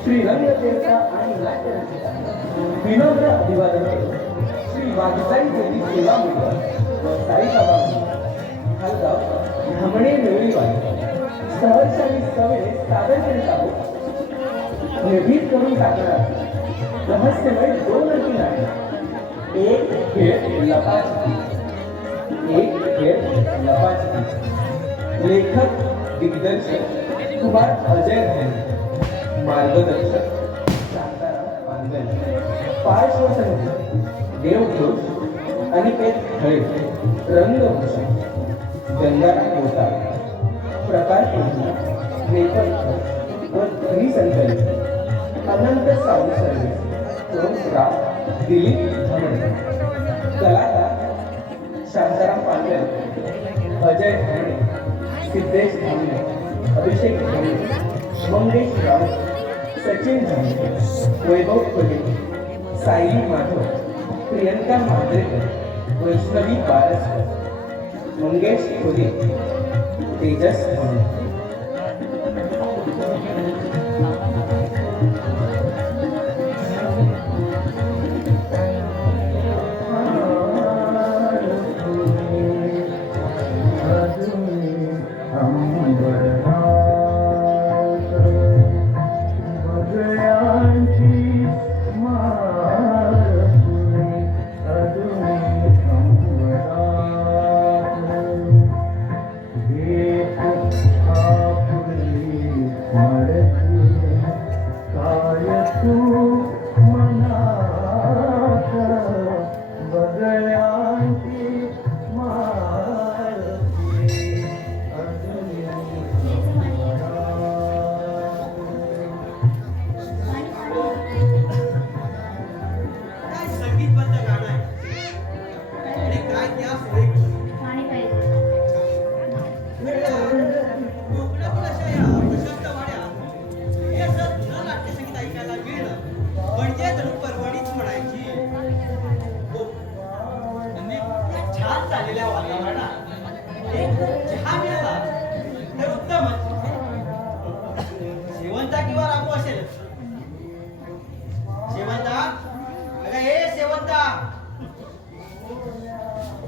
श्रीरंगदेवता आणि नाट्यरसिका विनम्र अभिवादन श्री वाघसाई देवी सेवा मंडळ व साईबाबा खालगाव धामणे मिळवीवाले सहर्ष आणि सवेळे सादर करीत आहोत भयभीत करून टाकणार रहस्यमय दोन अंकी नाटक एक खेळ लपाछपी लेखक दिग्दर्शक कुमार अजय धन मार्गदर्शक शांताराम पांगल पार्श्वसंगीत देवघोष अनिकेत खळे रंगभूषण गंगाराम होता प्रकार नेपथ्य व ध्वनी संकलित अनंत साऊ सर्विस दिलीप धमणे कलाकार शांताराम पांगल अजय धने सिद्धेश धामणे, अभिषेक धामणे, मंगेश राऊत, सचिन धामणे, वैभव खोले, सायली माधव, प्रियंका मांजरेकर, वैष्णवी बारसकर, मंगेश खोले, तेजस धामणे.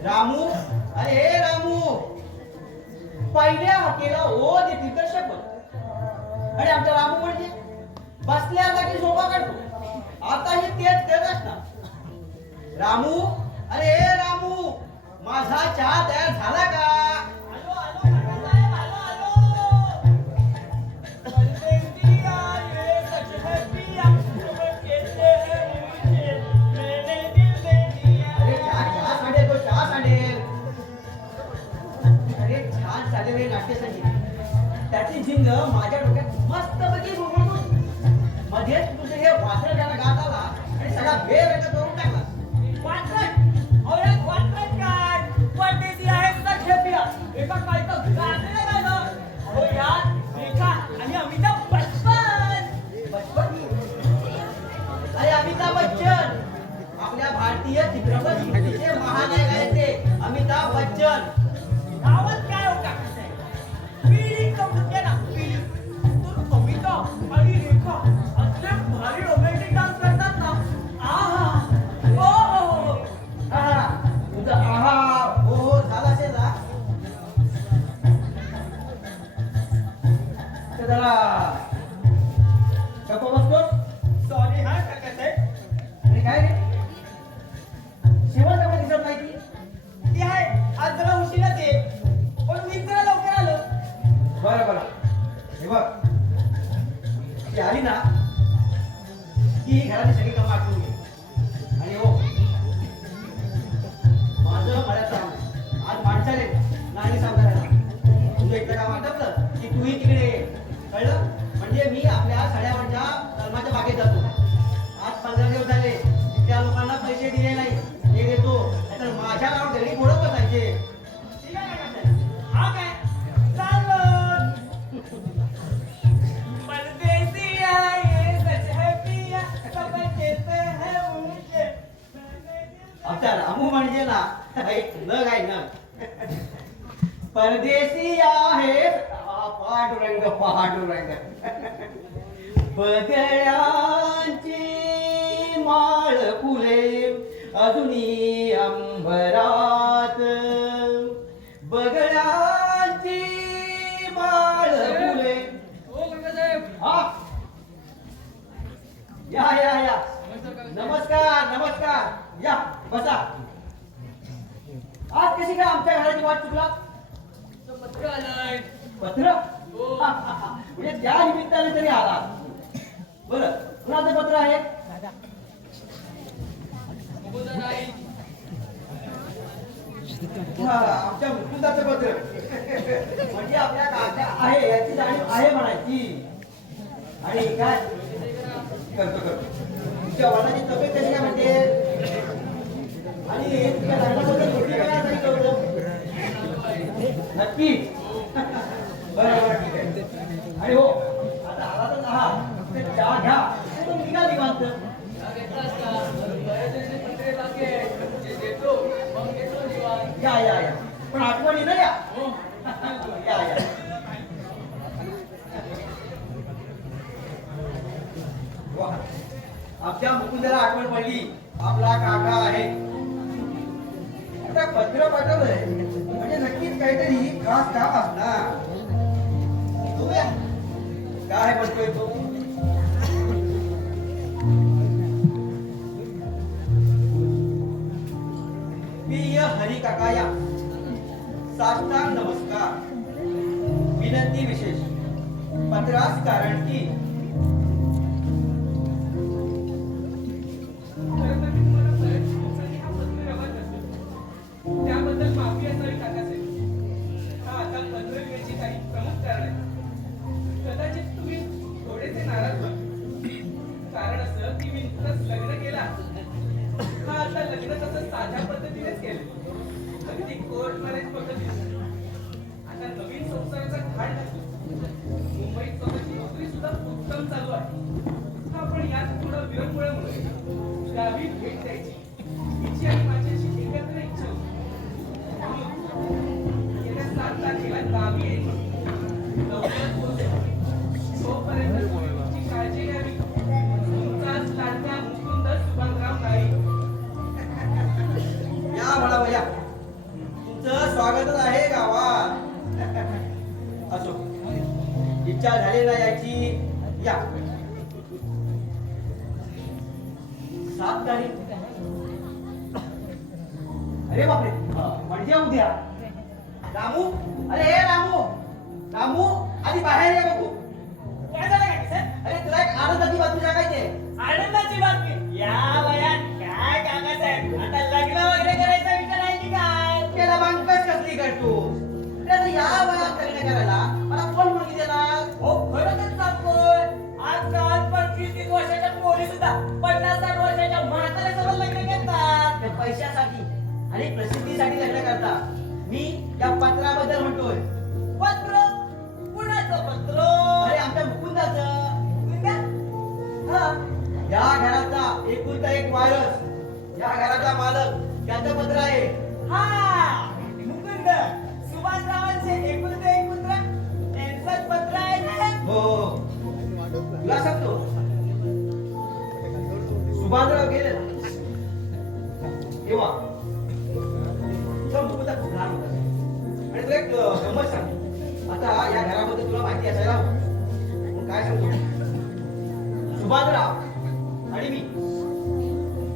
रामू, अरे हे रामू, पहिल्या हाकेला ओ देते तर शपथ. आणि आमचा रामू म्हणजे बसल्या जागी झोपा काढतो. आता हे तेच करत असणार. रामू, अरे हे रामू, माझा चहा तयार झाला का? त्याची झिंग माझ्या डोक्यात मस्तपैकी घुमवतो. मध्येच तुझे हे वासरं त्याला गात आला आणि सगळा बेरंग करून टाकला. काय परदेशी आहे सख्यपिया एका काहीचं गाजलेलं गाणं. अहो यात रेखा आणि अमिताभ बच्चन. अरे अमिताभ बच्चन, आपल्या भारतीय चित्रपट सृष्टीचे महानायक आहेत ते अमिताभ बच्चन. गावात काय होता पिढी कौतुके ना पिढी तर अमिताभ आणि रेखा असले भारी रोमॅन्टिक डान्स करतात ना. आहा ओ हो आहा, तुझं आहा हो झाला असेल ना. तर जरा गप्प बसतो. सॉरी हा काका साहेब. अरे काय रे, शेवट आपण दिसत नाही ती. ती आहे आज जरा उशिराच आहे पण मी जरा लवकर आलो. बरं बरं, हे बघ, ती आली ना की घराची सगळी कामं आटवून घे. आणि हो, माझं मळ्यात काम आहे. आज माणसाने नाही सांगायला तुझं एकटं काम आटपलं की तूही तिकडे ये. कळलं? म्हणजे मी आपल्या सड्यावरच्या कलमाच्या बागेत जातो. आज 15 दिवस झाले त्या लोकांना पैसे दिले नाही. हे देतो, नाहीतर माझ्या नावावर घरी घोडं बसायचे. ठीक आहे काका साहेब. हा काय चाललं परदेसी आए सच है पिया सब कहते हैं मुझे. आमचा रामू म्हणजे ना एक नग आहे ना. परदेसी आहे पांडुरंग पांडुरंग. बगळ्यांची माळ फुले अजूनी अंबरात. बगळ्यांची माळ फुले. ओ काका साहेब. हा, या या या, नमस्कार नमस्कार, या बसा. आज कशी काय आमच्या घराची वाट चुकला? पत्र आलंय. पत्र? म्हणजे त्या निमित्ताने तरी आला. बरं, कुणाचं पत्र आहे? आमच्या मुकुंदाचं पत्र. म्हणजे आपल्या काका आहे याची जाणीव आहे म्हणायची. आणि काय करतो तुमच्या वडिलांची तब्येत कशी काय म्हणते? आणि तुमच्या लग्नाबद्दल गोष्टी काय सांगितलं होतं? नक्की बरं बरं ठीक आहे. आणि हो आता आलातच आहात ते चहा घ्या ते तुम्ही निघा निवांत. या या या पण आठवणीनं या. या या. वा, आमच्या मुकुंदाला आठवण पडली. आपला काका आहे. आता पत्र पाठवलंय म्हणजे नक्कीच काहीतरी खास काम असणार. बघूया काय म्हणतोय तो. प्रिय हरी काका या साष्टांग नमस्कार. विनंती विशेष पत्रास कारण की त्याबद्दल माफी असावी काकासाहेब. हा आता पत्र लिहायची काही प्रमुख कारण आहे. कदाचित तुम्ही थोडेसे नाराज व्हाल. कारण असं की मी नुकतंच लग्न केला. हा आता लग्न कसं साध्या पद्धतीनेच केलं, अगदी कोर्ट मॅरेज पद्धतीने. आता नवीन संसाराचा घाट घातला. मुंबईत स्वतःची नोकरी सुद्धा उत्तम चालू आहे. हा पण यात थोडं विरंगुळ्यामुळे गावी भेट द्यायची हिची आणि माझ्याशी एकत्र इच्छा होती. गेल्या 7 तारखेला गावी येईल. लवकरच पोहोचेल. तोपर्यंत तुमची काळजी घ्यावी. तुमचाच लाडका मुकुंद सुभानराव नाईक. या म्हणावं या. तुमचं स्वागतच आहे गावात. असो इच्छा झाली ना याची. या 7 तारीख. अरे बापरे म्हणजे उद्या. रामू अरे हे रामू रामू आधी बाहेर ये बघू. काय झालं काकासाहेब? अरे तुला एक आनंदाची बातमी सांगायची आहे. आनंदाची बातमी. या वयात काय काकासाहेब? आता लग्न वगैरे करायचा विचार आहे की काय? त्याला बांधकाच कसली करतोस? त्याला या वयात लग्न करायला मला कोण मुलगी देणार? हो खरंच सांगतोय. आजकाल 25-30 वर्षाच्या पोरी सुद्धा 50-60 वर्षाच्या म्हाताऱ्यासोबत लग्न करतात. ते पैशासाठी आणि प्रसिद्धीसाठी लग्न करतात. मी या पत्राबद्दल म्हणतोय. पत्र? कुणाचं पत्र? अरे आमच्या मुकुंदाचं. मुकुंदा? हा, या घराचा एकुलता एक वारस, या घराचा मालक याचं पत्र आहे. हा मुकुंद सुभाषरावांचे एकुलते एक पुत्र त्यांचंच पत्र आहे ना? हो तुला सांगतो सुभाषराव गेले ना, तेव्हा तुझा मुकुंदा खूप लहान होता. आणि तुला एक गंमत सांगतो. आता या घरामध्ये तुला माहिती असायला हवं. मग काय सांगतो. सुभाषराव आणि मी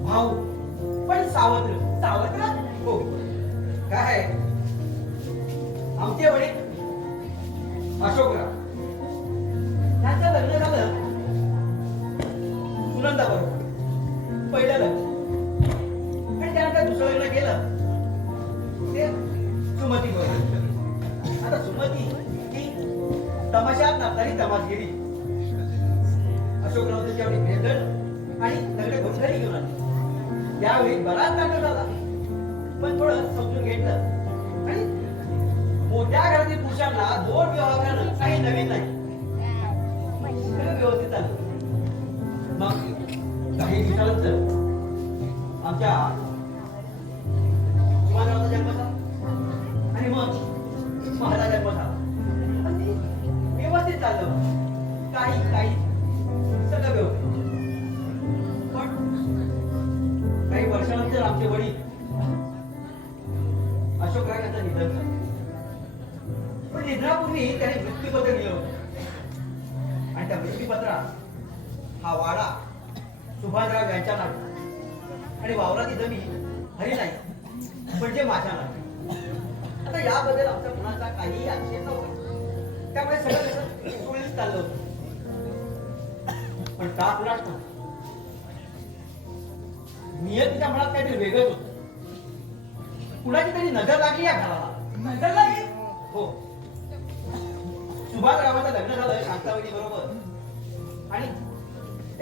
भाऊ पण सावत्र. सावत्र? हो काय आहे, आमचे वडील अशोकराव त्यांचं लग्न झालं सुनंदा बरोबर. पहिलं लग्न आणि त्यानंतर दुसरं लग्न केलं ते सुमती बरोबर. आता सुमती ही तमाशात नाचणारी तमाशगिरी. अशोकराव त्याच्यावरती भेटलं आणि लग्न करून घरी घेऊन आले. त्यावेळी बराच नाटक झाला पण थोडं समजून घेतलं. आणि मोठ्या घरातील पुरुषांना 2 विवाह करणं काही नवीन नाही. सगळं व्यवस्थित चाललं. मग काही दिवसानंतर आमच्या सुभाषरावांचा जन्म झाला आणि मग माझा जन्म झाला. पण ते व्यवस्थित चाललं. काही सगळं व्यवस्थित. पण काही वर्षानंतर आमचे वडील अशोकराव यांचं निधन झालं. पण निधनापूर्वी त्याने मृत्यूपत्र दिलं होतं. आणि त्या मृत्यूपत्रात हा वाडा सुभाषराव यांच्या नावे आणि वावराची जमीन हरी नाही म्हणजे माझ्या नावे. आता याबद्दल आमचा कुणाचा काही आक्षेप नव्हता. त्यामुळे सगळं कसं सुरळीत चाललं होतं. पण का कुणाच नव्हतं. नियतीच्या मनात काहीतरी वेगळंच होतं. कुणाची तरी नजर लागली या घराला. नजर लागली? हो सुभाषरावांचं लग्न झालं शांतावती बरोबर आणि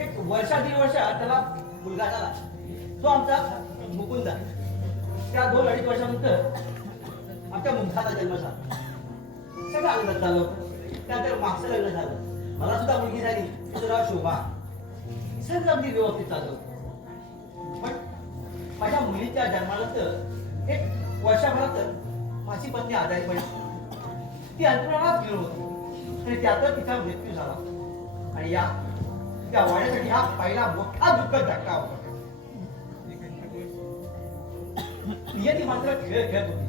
एक 1-1.5 वर्षात त्याला मुलगा झाला. तो आमचा मुकुंदा. त्या 2-2.5 वर्षानंतर आमच्या मुग्धाचा जन्म झाला. सगळं आनंदात झालं होतं. त्यानंतर मागचं लग्न झालं, मला सुद्धा मुलगी झाली, तिचं नाव शोभा. सगळं अगदी व्यवस्थित चाललं होतं. पण माझ्या मुलीच्या जन्मानंतर एक वर्षभरात माझी पत्नी आजारी पडली. ती अंतराळात गेलो होती आणि त्यातच तिचा मृत्यू झाला. आणि त्या वाड्यासाठी हा पहिला मोठा दुःखद धक्का होता. नियती मात्र खेळ खेळत होती.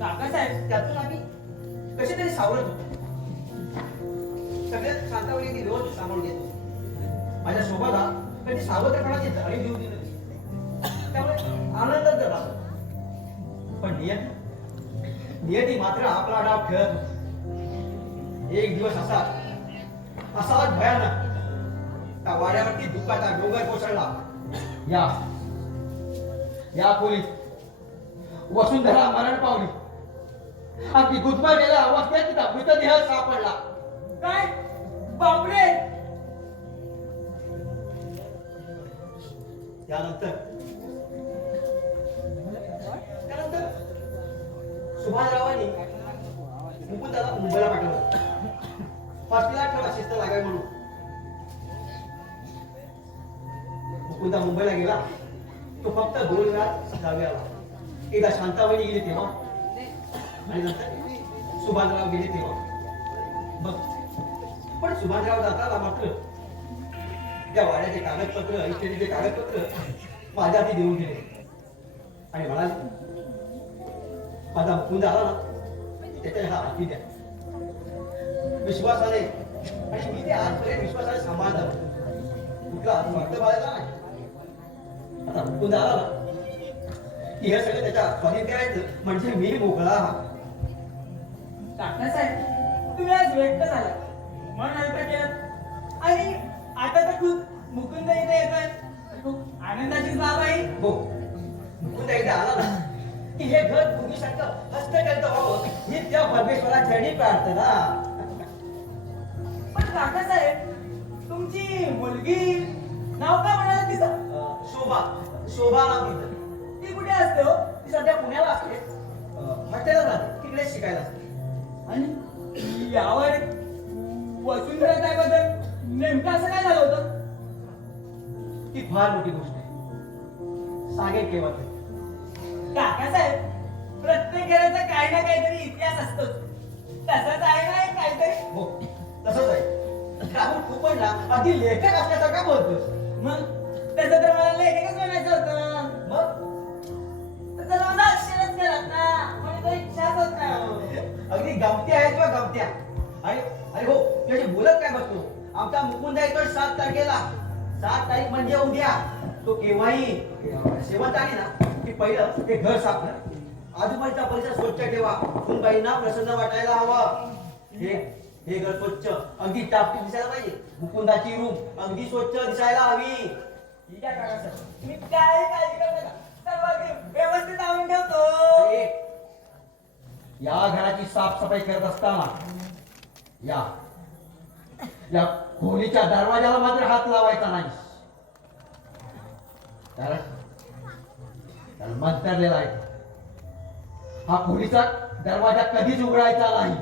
काकासाहेब त्यातून आम्ही कसे तरी सावरत होतो. सगळ्यात शांतावली रोज सामावून घेत होती. माझ्या शोभाला कधी सावत्रपणाची धडे देऊ दिली नाही. त्यामुळे आनंदात जगला. पण नियती मात्र आपला डाव खेळत होती. एक दिवस असाच भयानक त्या वाड्यावरती दुःखाचा डोंगर कोसळला. या खोलीत वसुंधरा मरण पावली. अगदी गुदमरलेल्या अवस्थेत तिचा मृतदेह सापडला. काय बापरे. त्यानंतर सुभाषरावांनी मुकुंदाला मुंबईला पाठवलं. हॉस्टेलला ठेवा, शिस्त लागावी म्हणून. मुकुंदा मुंबईला गेला. तो फक्त 2 वेळा गावी आला. एकदा शांताबाई गेली तेव्हा आणि नंतर सुभाषराव गेले तेव्हा. बघ, पण सुभाषराव जाताना मात्र त्या वाड्याचे कागदपत्र, इत्यादीचे कागदपत्र माझ्या हाती देऊन गेले आणि म्हणाले, माझा मुकुंद आला ना, त्याच्या हा हाती द्या. विश्वासाने, आणि मी ते आजपर्यंत विश्वासाने सांभाळलं. कुठला स्वार्थ बाळगला नाही. आता मुकुंद आला ना की हे सगळं त्याच्या स्वाधीन करायचं, म्हणजे मी मोकळा. काकासाहेब तुम्ही आज व्यक्त झाला म्हणून हलका केलं. आणि आता तर खूप मुकुंद इथे येतोय. खूप आनंदाची बाब आहे. हो, मुकुंद एकदा आला ना की हे घर पूर्वीसारखं हस्तगत व्हावं ही त्या परमेश्वराची प्रार्थना. पण काकासाहेब तुमची मुलगी नाव काय म्हणाला तिचं? शोभा नाव तिचं. ती कुठे असते हो? ती सध्या पुण्याला असते. हॉस्टेलला जाते, तिकडे शिकायला असते. आणि यावर वसुंधरा त्याबद्दल नेमकं असं काय झालं होतं? ती फार मोठी गोष्ट आहे, सांगेल केव्हा तरी. काकासाहेब प्रत्येक घराचा काही ना काहीतरी इतिहास असतोच. तसंच आहे ना एक काहीतरी. हो, तसंच आहे. राहुल खूपच अगदी लेखक असल्यासारखा बोलतोस. मग तसं तर मला लेखकच म्हणायचं होतं. मग तसं माझा अक्षरच केलात ना, म्हणून तो इच्छाच होत नाही. अगदी गमत्या आहेत किंवा गमत्या. अरे हो, तुझ्याशी बोलत काय बसतो. आमचा मुकुंद येतोय 7 तारखेला. 7 तारीख म्हणजे उद्या. तो केव्हाही शेवंत आली ना की पहिलं ते घर साफ कर. आजूबाजूचा परिसर स्वच्छ ठेवा. सुनबाईंना प्रसन्न वाटायला हवं. हे घर स्वच्छ, अगदी टापटीप दिसायला पाहिजे. मुकुंदाची रूम अगदी स्वच्छ दिसायला हवी. ठीक आहे काकासाहेब, तुम्ही काय काळजी करू नका. सर्व अगदी व्यवस्थित आणून ठेवतो. अरे, या घराची साफसफाई करत असताना या खोलीच्या दरवाजाला मात्र हात लावायचा नाही. त्याला मंतरलेला आहे, हा खोलीचा दरवाजा कधीच उघडायचा नाही.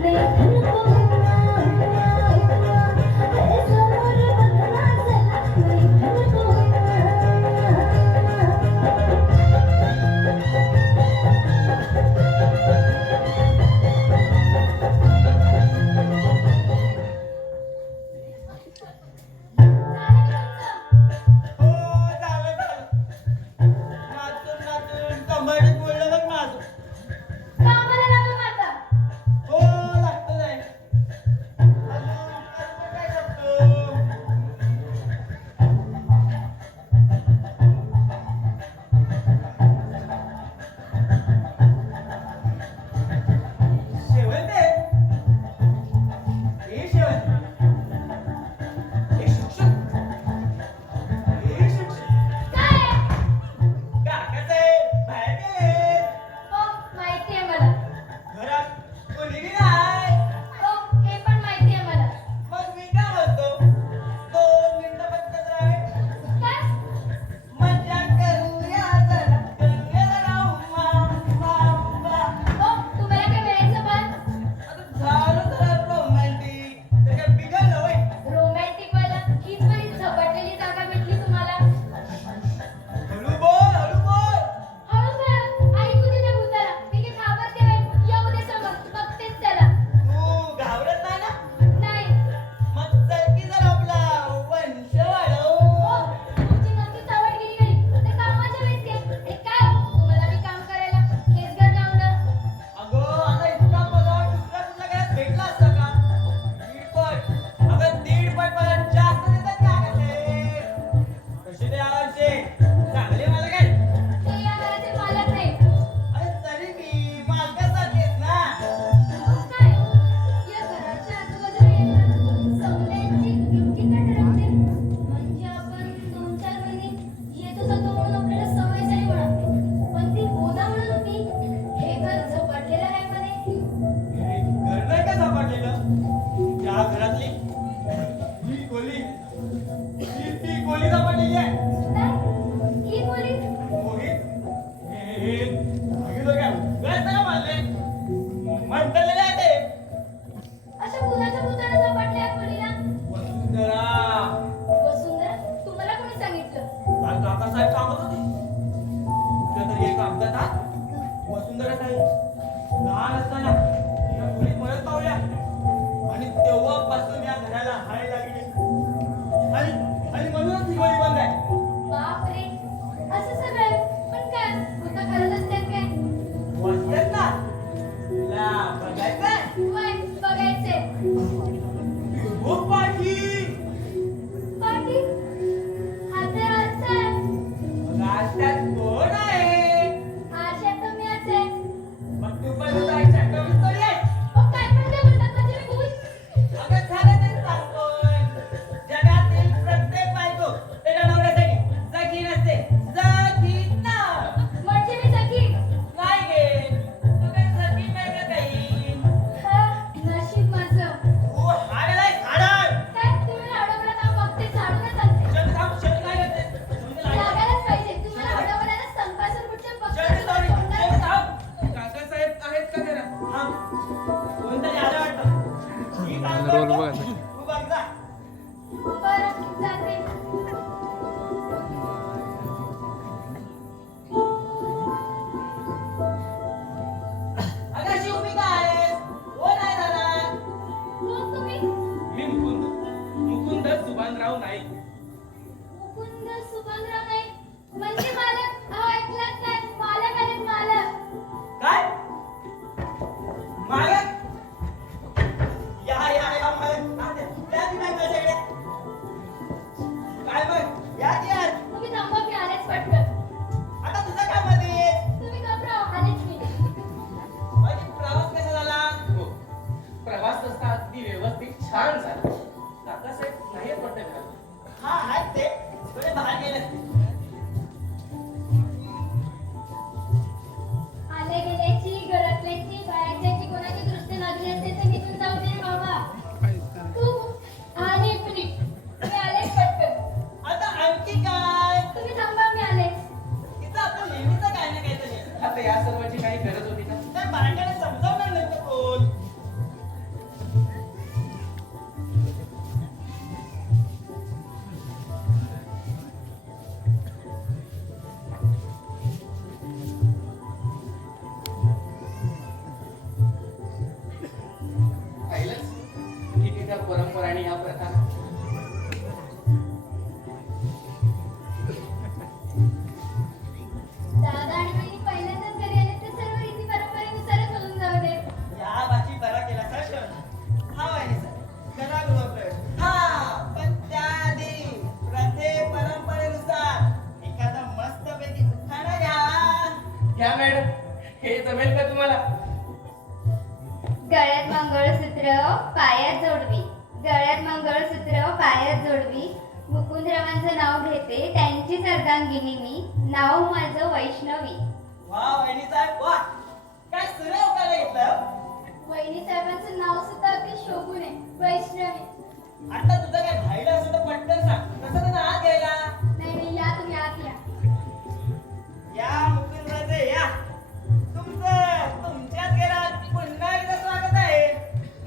हो झालं झालं. नाचून नाचून कंबरडीत बोललं बघ माझं. हो लागतं जाय. अजून काय शकतो? शेवंत आहे. हे शेवंत. हे शिक्षक. हे शिक्षक. काकासाहेब बाहेर गेले. घरात कोणी बी नाही. मग मी काय म्हणतो? 2 मिनिटं बसत राह. मजा करूया जरा. करूया उमा, उमा. आता झालं जरा romantic. तर काय बिघडलं होय? हळू बोल, हळू बोल. तू घाबरत नाही ना? मग चल की जरा आपला वंश वाढव. अगं आता इतका पगार दुसऱ्या कुठल्या घरात भेटला असता का? 1.5 पट. अगं 1.5 पट पगार जास्त देतात का कसे? कसे द्यावरचे? चांगले मालक आहेत. अरे तरी मी मालकासारखेच ना. हे घर नाही का सापडलेलं? त्या घरातली ही खोली, ती खोली सापडलेली आहे. मोहित हे बघितलं काय? उगाच नाही मारले. म्हणतलेले आहे ते. वसुंधरा. काल काकासाहेब सांगत होते. कुठल्या तरी एका अपघातात वसुंधरा ताई लहान असताना या खोलीत मरत पावल्या. आणि तेव्हापासून या घराला हाय लागली. आणि म्हणूनच ही खोली बंद आहे. वाचतेस ना? तुला बघायचंय? हो पाठी. मग आज त्यात कोण आहे? मग तू पण तुझा आईच्या कमीच आहे. अगं झालं तरी सांगतोय. जगातील प्रत्येक बायको त्याच्या नवऱ्यासाठी सखी नसते. सखी ना. नाही गे. तू काही सखी नाही का काही? तू हाडालाय हाडाळ. शब्द थांब, शब्द काय करते? शब्द नाही. शब्द सॉरी, शब्द थांब. काकासाहेब आहेत का घरात? थांब. कोणतरी आलं वाटतं. ही काम करतो. तू बघ जा. अगं शिवमी काय आहेस? कोण आहे घरात? मी मुकुंद सुभानराव नाईक. म्हणजे मालक ऐकलात काय? मालक आलेत मालक. काय? मालक? या मालक. या ती बाई माझ्याकडे. काय बघ? या की यार. तुम्ही थांबा, मी आलेच पटकन. आता तुझं काय मध्ये? तुम्ही घबरा, आलेच मी. आणि प्रवास कसा झाला? हो. प्रवास तसा अगदी व्यवस्थित छान झाला. काकासाहेब नाही आहेत वाटतं घरात. हा आहेत ते. थोडे बाहेर गेले. आले गेल्याची, घरातल्याची, बाहेरच्याची कोणाची दृष्टी लागली असेल तर निघून जाऊ दे बाबा. तू आणि पुनी. मी आलेच पटकन. आता आणखी काय? तुम्ही थांबा, मी आलेच. तिथं आपण नेहमीच काय ना काहीतरी. आता या सर्वांची काही गरज होती का? त्या बायकाने समजावणार नव्हतं कोण. प्रकार. दादा आणि बहिणी पहिल्यांदाच घरी आले तर सर्व रीती परंपरेनुसारच होऊन जाऊ दे. या बाकी बरा केला सर. हा वहिनी सर. करा गृहप्रवेश. हा पण त्याआधी प्रथे परंपरेनुसार एखादा मस्तपैकी खाना घ्या. घ्या मॅडम, हे जमेल का तुम्हाला? गळ्यात मंगळसूत्र पायात जोडवी, गळ्यात मंगळसूत्र पायात जोडवी, मुकुंदरावांचं नाव घेते त्यांचीच अर्धांगिनी मी, नाव माझं वैष्णवी. वा वहिनी साहेब वा. काय सुरेव करायला घेतलं. वहिनी साहेबांचं नाव सुद्धा अगदी शोभून आहे, वैष्णवी. आता तुझं काय भाईला असं तर पटकन सांग. कसं त्यांना आत घ्यायला. नाही नाही, या तुम्ही आत या. या मुकुंदराजे या. तुमच्याच घरात पुन्हा एकदा स्वागत आहे.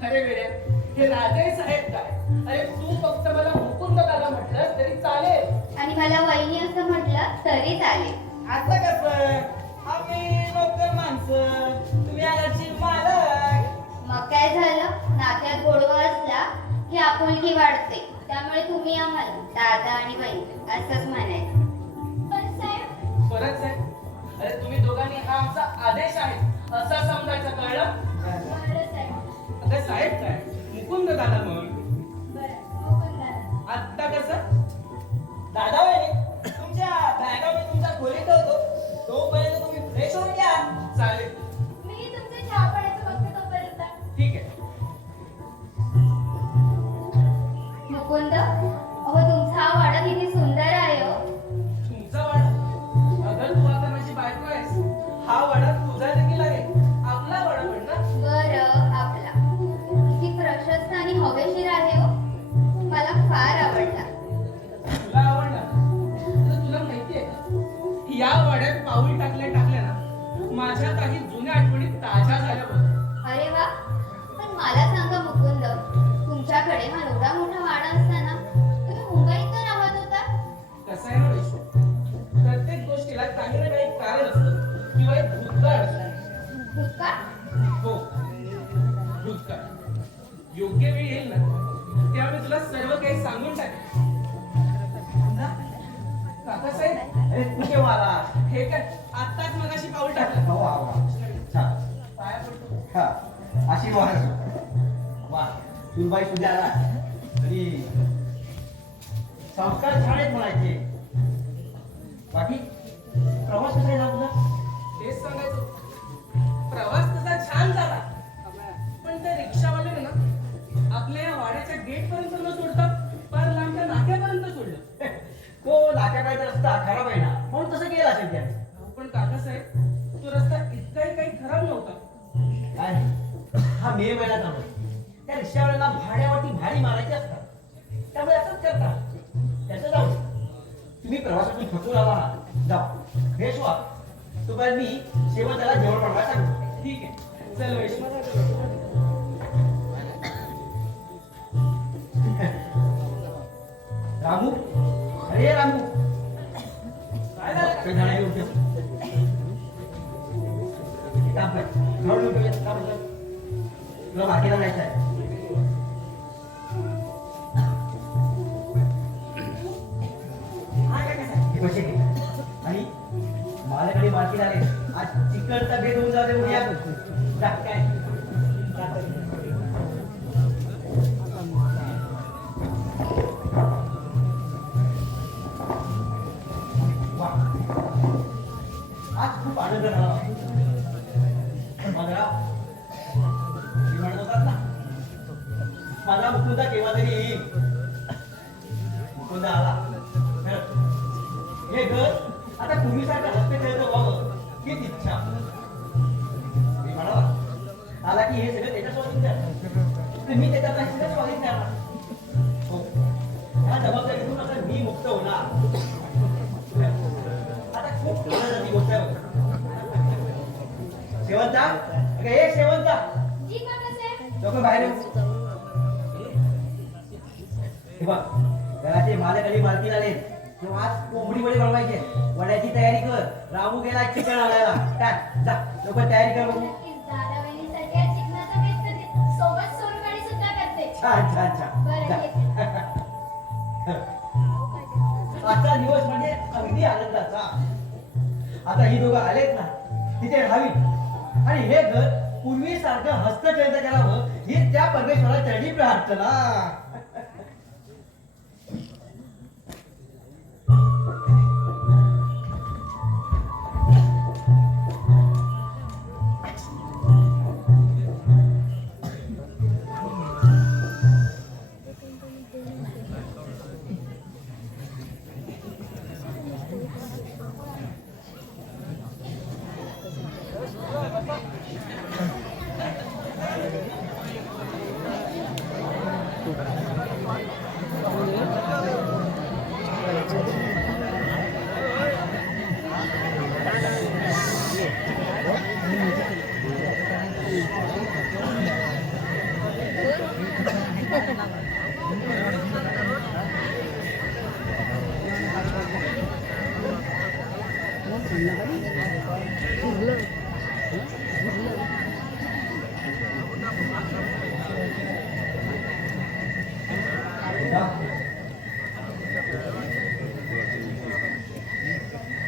अरे वेड्या, हे राजे साहेब काय? अरे तू फक्त मला मुकुंद दादा म्हटलं तरी चालेल. आणि मला वहिनी असं म्हटलं तरी चालेल. असं कसं. आम्ही नोकर माणसं, तुम्ही आल्याची मालक. मग काय झालं, नात्यात गोडवा असला की आपुलकी वाढते. त्यामुळे तुम्ही आम्हाला दादा आणि बहीण असंच म्हणायचं. पण साहेब, परत साहेब, अरे तुम्ही दोघांनी हा आमचा आदेश आहे असं समजायचं, कळलं? बरं साहेब. अगं साहेब काय, मुकुंद दादा मग. बरं, मुकुंद दादा. आत्ता कसं? दादा वहिनी तुमच्या बॅगा मी तुमच्या खोलीत ठेवतो. तोपर्यंत तुम्ही फ्रेश होऊन घ्या. चालेल, मी तुमचे चहा पाण्याचं बघते तोपर्यंत. ठीक आहे. मुकुंद, अहो तुमचा हा वाडा किती सुंदर आहे हो. तुमचा वाडा? अगं तू आता माझी बायको आहेस. हा वाडा तुझा देखील आहे, आपला वाडा पण ना. बरं, आपला किती प्रशस्त आणि हवेशीर आहे हो. मला फार आवडला. तुला आवडला? तर तुला माहिती आहे का, या वाड्यात पाऊल टाकल्या ना माझ्या काही जुन्या आठवणी ताज्या झाल्या बघ. अरे वा. पण मला सांगा मुकुंद, तुमच्याकडे हा एवढा मोठा वाडा असताना तुम्ही मुंबईत तर राहत होता. कसं आहे ना वैशू, प्रत्येक गोष्टीला काही ना काही कारण असतं किंवा एक भूतकाळ असतं. भूतकाळ? हो, भूतकाळ. योग्य वेळ येईल ना तेव्हा मी तुला सर्व काही सांगून टाकेन. काकासाहेब, अरे तू केव्हा आला. हे काय आत्ताच मगाशी पाऊल टाकलं. वा वा. छान. पाया पडतो. हा आशीर्वाद. वा सुनबाई तुझ्या आला तरी संस्कार छान आहेत म्हणायचे. बाकी प्रवास कसा झाला तुझा. तेच सांगायचं. प्रवास तसा छान झाला, पण त्या रिक्षावाल्याने ना आपल्या या वाड्याच्या गेट पर्यंत न सोडता फार लांबच्या नाक्यापर्यंत सोडलं. तो नाक्याकडे रस्ता खराब आहे ना म्हणून तसं केलं असेल त्याने. पण काकासाहेब, तो रस्ता इतकाही काही खराब नव्हता. काय नाही. हा मे महिना चालू आहे. त्या रिक्षावाल्यांना भाड्यावरती भाडी मारायची असतात. त्यामुळे असंच करतात. त्याचं जाऊ दे. तुम्ही प्रवासातून थकून आला आहात. जाऊ फ्रेश व्हा. तोपर्यंत मी शेवंताला जेवण बनवायला सांगतो. ठीक आहे, चल वैष्णव. रामू. अरे रामू. काय झालं? काही झाडा घेऊन ठेव. काम कर. खाऊ घेऊन ठेव. काम कर. तुला बाकीला जायचं आहे. हा काय कसं आहे? हे पैसे घे. आणि माझ्याकडे मालकी आले. आज चिकनचा भेद होऊन जाऊ दे उद्या. जा, काय वा. आज खूप आनंद झाला. मधुराव, मी म्हणत होतात ना माझा मुकुंदा केव्हा तरी येईल. मुकुंदा आला. हे घर आता पूर्वीसारखं हस्ते खेळतं व्हावं हीच इच्छा. मी म्हणाला आला की हे सगळं त्याच्या स्वाधीन द्या. तर मी त्याच्यातला हे सगळं स्वाधीन करणार. हो, ह्या जबाबदारीतून आता मी मुक्त होणार. आता खूप आनंदाची गोष्ट आहे. शेवंता, अगं हे शेवंता, जी काकासाहेब. लोक बाहेर येऊ. हे बघ, घराचे मालक आणि मालकीन आले. तेव्हा आज कोंबडी वडे बनवायचे. वड्याची तयारी कर. रामू गेला चिकन आणायला. काय जा लोक तयारी कर बघू. नक्कीच दादा बहिणीसाठी आज चिकनाचा बेत करते. सोबत सोलकढी सुद्धा करते. छान छान छान बरं, जा. येते. आता ही दोघं आलेत ना तिथे राहावी आणि हे घर पूर्वीसारखं हस्तचलित करावं ही त्या परमेश्वराला चरणी प्रार्थना.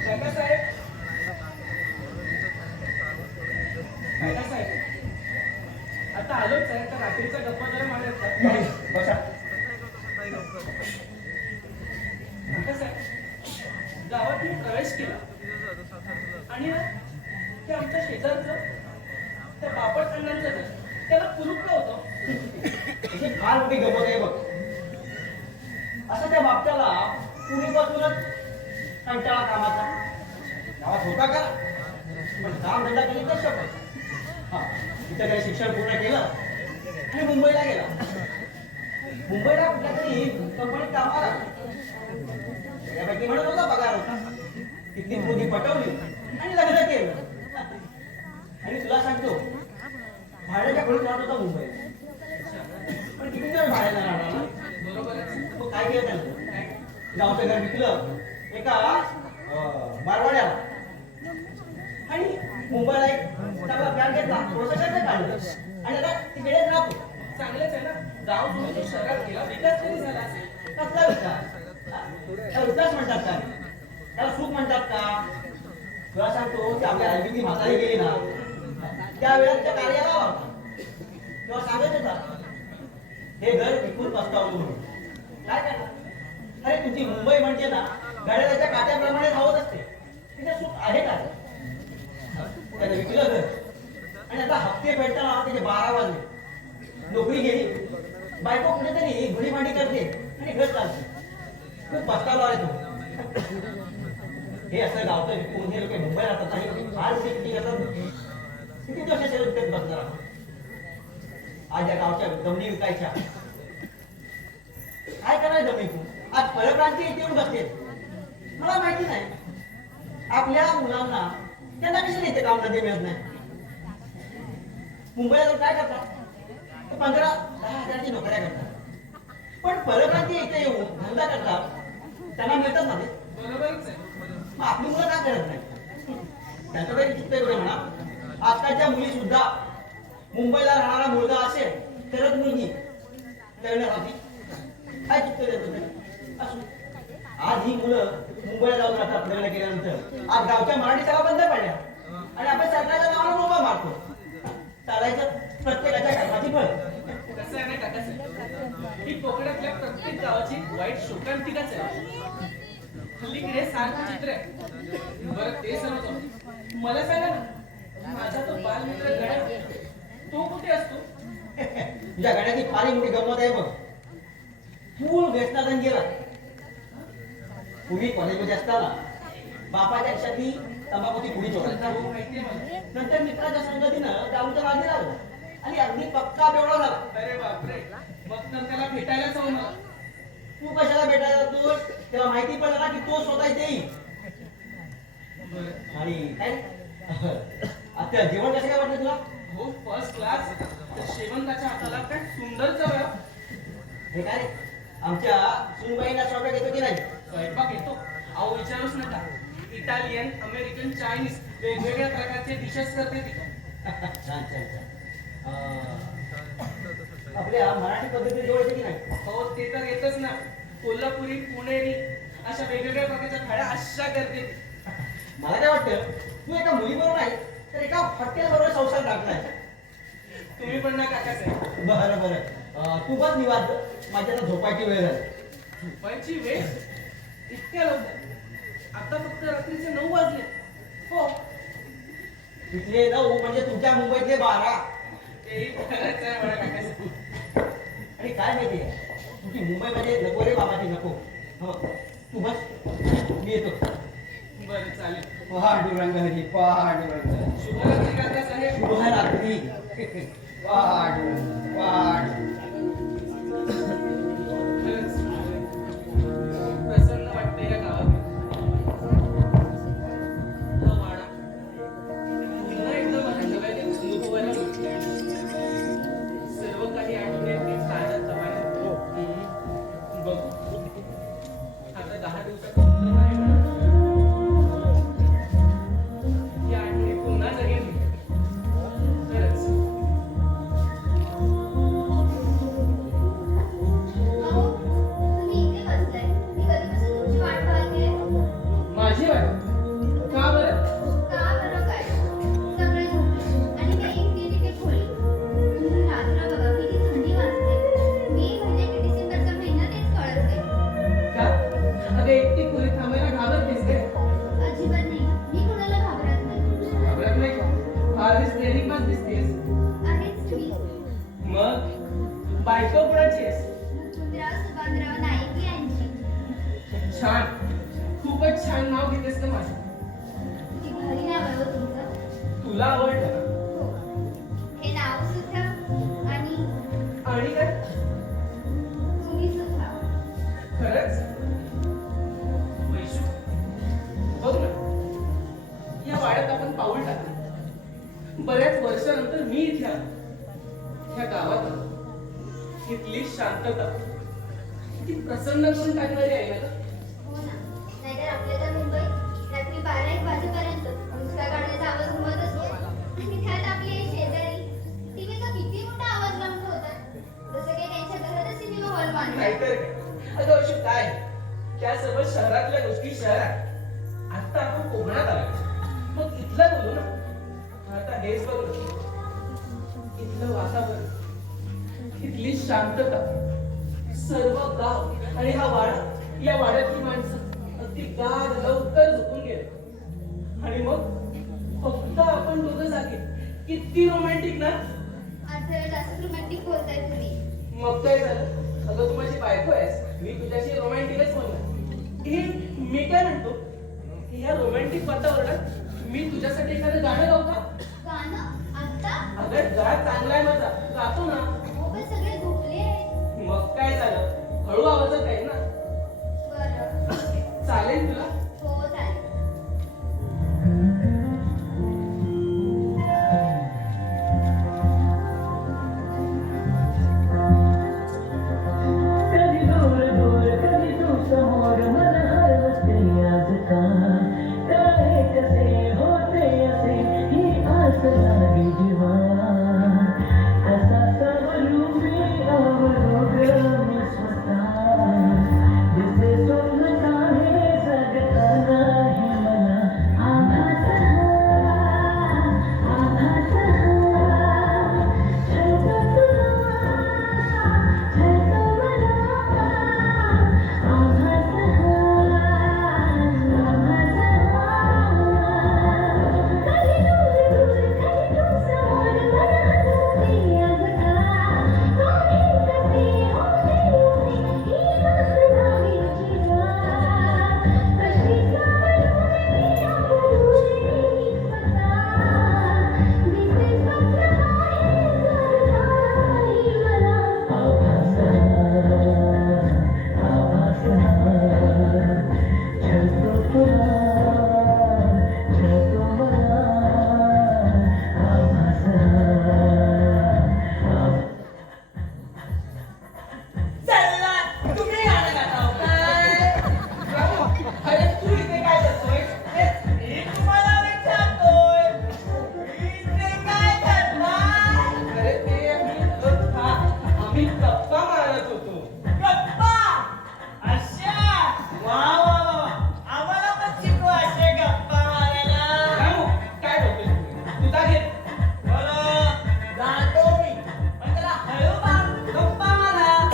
काकासाहेब काकासाहेब आता आलोच आहे तर रात्रीचा गप्पा जरा मारत का? बसा. काकासाहेब गावात मी प्रवेश केला आणि ना ते आमच्या शेजारचं त्या बापट अण्णांचं घर त्याला कुलूप होतं. ही फार मोठी गमत आहे बघ. असं त्या बापट्याला पूर्वीपासूनच कंटाळा कामाचा. गावात होता का पण काम धंदा केली तर शपथ. हा तिथं काही शिक्षण पूर्ण केलं आणि मुंबईला गेला. मुंबईला कुठल्या तरी कंपनीत कामाला यापैकी म्हणत होता पगार होता. तिथली मुलगी पटवली आणि लग्न केलं. आणि तुला सांगतो भाड्याच्या खोलीत राहत होता मुंबईत. पण किती दिवस भाड्याला राहणार? बरोबर आहे. मग काय केलं त्यानं? गावचं घर विकलं एका मारवाड्याला आणि मुंबईला एक चांगला फ्लॅट घेतला. थोडंसं खर्च काढलं आणि आता तिकडेच राहतो. चांगलंच आहे ना. गाव सोडून तो शहरात गेला विकास कधी झाला असेल. कसला विकास? त्याला विकास म्हणतात का? त्याला सुख म्हणतात का? तुला सांगतो, की आपल्या हल्ली म्हातारी गेली ना त्या वेळेत त्या कार्याला होता तेव्हा सांगत होता हे घर विकून पस्तावलो म्हणून. काय करणार? अरे तुझी मुंबई म्हणजे ना घड्याळाच्या काट्याप्रमाणे धावत असते. तिथे सुख आहे का? त्याने विकलं घर आणि आता हप्ते फेडताना त्याचे 12 वाजले. नोकरी गेली. बायको कुठेतरी घुडी मांडी करते आणि घर चालते. खूप पस्तावा आहे तो. हे असं गावचं विकून हे लोक मुंबई राहतात आणि फार किती करतात. किती दिवस विकत बसणार आपण? आज या गावच्या जमिनी विकायच्या. काय करायचं जमीन विकून? आज परप्रांती इथे येऊन बसते. मला माहिती नाही आपल्या मुलांना त्यांना कशाला इथे काम धंदे मिळत नाही. मुंबईला लोक काय करतात? 15-10 हजाराची नोकऱ्या करतात. पण परप्रांती इथे येऊन धंदा करतात त्यांना मिळतात ना ते. बरोबरच आहे. मग आपली मुलं का करत नाही? त्यांच्याकडे चुकते कुठे म्हणा. आजकालच्या मुली सुद्धा मुंबईला राहणारा मुलगा असेल तरच मुलगी करण्यासाठी काय चुकते त्याचं? असो. आज ही मुलं मुंबईला जाऊन राहतात लग्न केल्यानंतर. आज गावच्या मराठी शाळा बंद पडल्या आणि आपण सरकारच्या नावानं मोबा मारतो. चालायचं प्रत्येकाच्या कर्माची फळ. कसं आहे ना काकासाहेब, ही कोकणातल्या प्रत्येक गावाची वाईट शोकांतिकाच आहे. हल्लीकडे सारखं चित्र आहे. बरं ते सर्व जाऊ. मला सांगा ना माझा तो बालमित्र गड्या तो कुठे असतो? तुझ्या गाड्याची फारी मोठी गंमत आहे बघ. पूल व्यसनाधन गेला. पूर्वी कॉलेजमध्ये असताना बापाच्या खिशातली तंबाखूची पुडी चोरायचा. हो, माहितीये मला. नंतर मित्राच्या संगतीनं गावच्या मागे लागला आणि अगदी पक्का बेवडा झाला. अरे बापरे, मग तर त्याला भेटायलाच हवं मला. तू कशाला भेटायला जातोस? तेव्हा माहिती पडलं ना की तो स्वतः इथे येईल. बरं. आणि काय आता जेवण कसं काय वाटलं तुला? हो, फर्स्ट क्लास. शेवंताच्या हाताला काय सुंदर चव आहे. हे काय रे? आमच्या सुनबाईंना स्वयंपाक येतो की नाही? स्वयंपाक येतो. अहो विचारूच नका. इटालियन, अमेरिकन, चायनीज वेगवेगळ्या प्रकारचे डिशेस करते ती. छान छान छान. आपल्या मराठी पद्धती जवळ येते की नाही? हो ते तर येतच ना. कोल्हापुरी, पुणेरी अशा वेगवेगळ्या प्रकारच्या थाळ्या अशा करते ती. मला काय वाटतं तू एका मुलीबरोबर नाही तर एका हॉटेल बरोबर संसार टाकलाय. तुम्ही पण ना काकासाहेब. बरं बरं तू बस निवांत, माझी आता झोपायची वेळ झाली. झोपायची वेळ इतक्या लवकर? आता फक्त रात्रीचे 9 वाजले. हो, तिथले 9 म्हणजे तुमच्या मुंबईतले 12. तेही खरंच आहे म्हणा काकासाहेब. आणि काय माहितीये, तुझी मुंबईमध्ये नको रे बाबाची नको. हो तू बस, मी येतो. बरं चालेल. पांडुरंग हरी पांडुरंग. शुभरात्री काकासाहेब. शुभरात्री. पांडुरंग पांडुरंग. खरंच खूप प्रसन्न वाटते या गावात. हा वाडा पुन्हा एकदा माझ्या डोळ्याने अनुभवायला मिळतो. सर्व काही आठवणी अगदी ताज्या तवाने. बघ आता 10 दिवसात उत्तर नाही मिळणार. या आठवणी पुन्हा जगेल मी. खरंच. अहो, तुम्ही इथे बसलाय. मी कधीपासून तुमची वाट पाहतेय. माझी वाट का बरं? का बरं काय? सगळे झोपले आणि त्या एकटीने ते खोली. रात्र बघा किती थंडी वाजते. मे महिन्यात की डिसेंबरचा महिना तेच कळत नाही. का? अगं एकटी खोलीत थांबायला घाबरतेस काय? अजिबात नाही. मी कोणाला घाबरत नाही. घाबरत नाही का? फारच प्रेरिकमाच दिसतेस. आहेच मी. मग बायको कुणाची आहेस? मुकुंदराव सुभानराव नाईक यांची. छान, खूपच छान नाव घेतेस का माझं. किती भारी नाव आहे हो तुमचं. तुला आवडलं ना? हो. हे नाव सुद्धा आणि आणि काय? तुम्ही सुद्धा. खरंच? वैशू, बघ ना, या वाड्यात आपण पाऊल टाकलं. बऱ्याच वर्षानंतर मी इथे आलो. ह्या गावात आलो. इथली शांतता किती प्रसन्न करून टाकणारी आहे ना गं? हो ना. नाहीतर आपल्या त्या मुंबईत रात्री 12-1 वाजेपर्यंत मुसका काढण्याचा आवाज घुमत असतो. आणि त्यात आपले हे शेजारी टीव्हीचा किती मोठा आवाज लावून ठेवतात. जसं काही त्यांच्या घरातच सिनेमा हॉल बांधलाय. नाहीतर काय. अगं अशी काय, त्या सर्व शहरातल्या गोष्टी शहरात. आता आपण कोकणात आलो, मग इथलं बोलू ना. आता हेच बघ ना. इथलं वातावरण, इथली शांतता, सर्व गाव आणि हा वाडा, या वाड्यातली माणसं अगदी गाढ लवकर झोपून गेले. आणि मग फक्त आपण दोघं जागे. किती रोमॅन्टिक ना. आज जरा जास्त रोमॅन्टिक बोलताय तुम्ही. मग काय झालं? अगं तू माझी बायको आहेस, मी तुझ्याशी रोमॅन्टिकच बोलणार. हे मी काय म्हणतो, या रोमॅन्टिक वातावरणात मी तुझ्यासाठी एखादं गाणं गाऊ का? गाणं? आता? अगं गा, चांगला आहे माझा, गातो ना. हो, पण सगळे झोपले आहेत. मग काय झालं, हळू आवाजात आहे ना. बरं. चालेल तुला? हो, चालेल. कधी दूर दूर कधी तू समोर मन हरवते आज का काय कसे होते असे ही आस लागे जीवा कसा सावली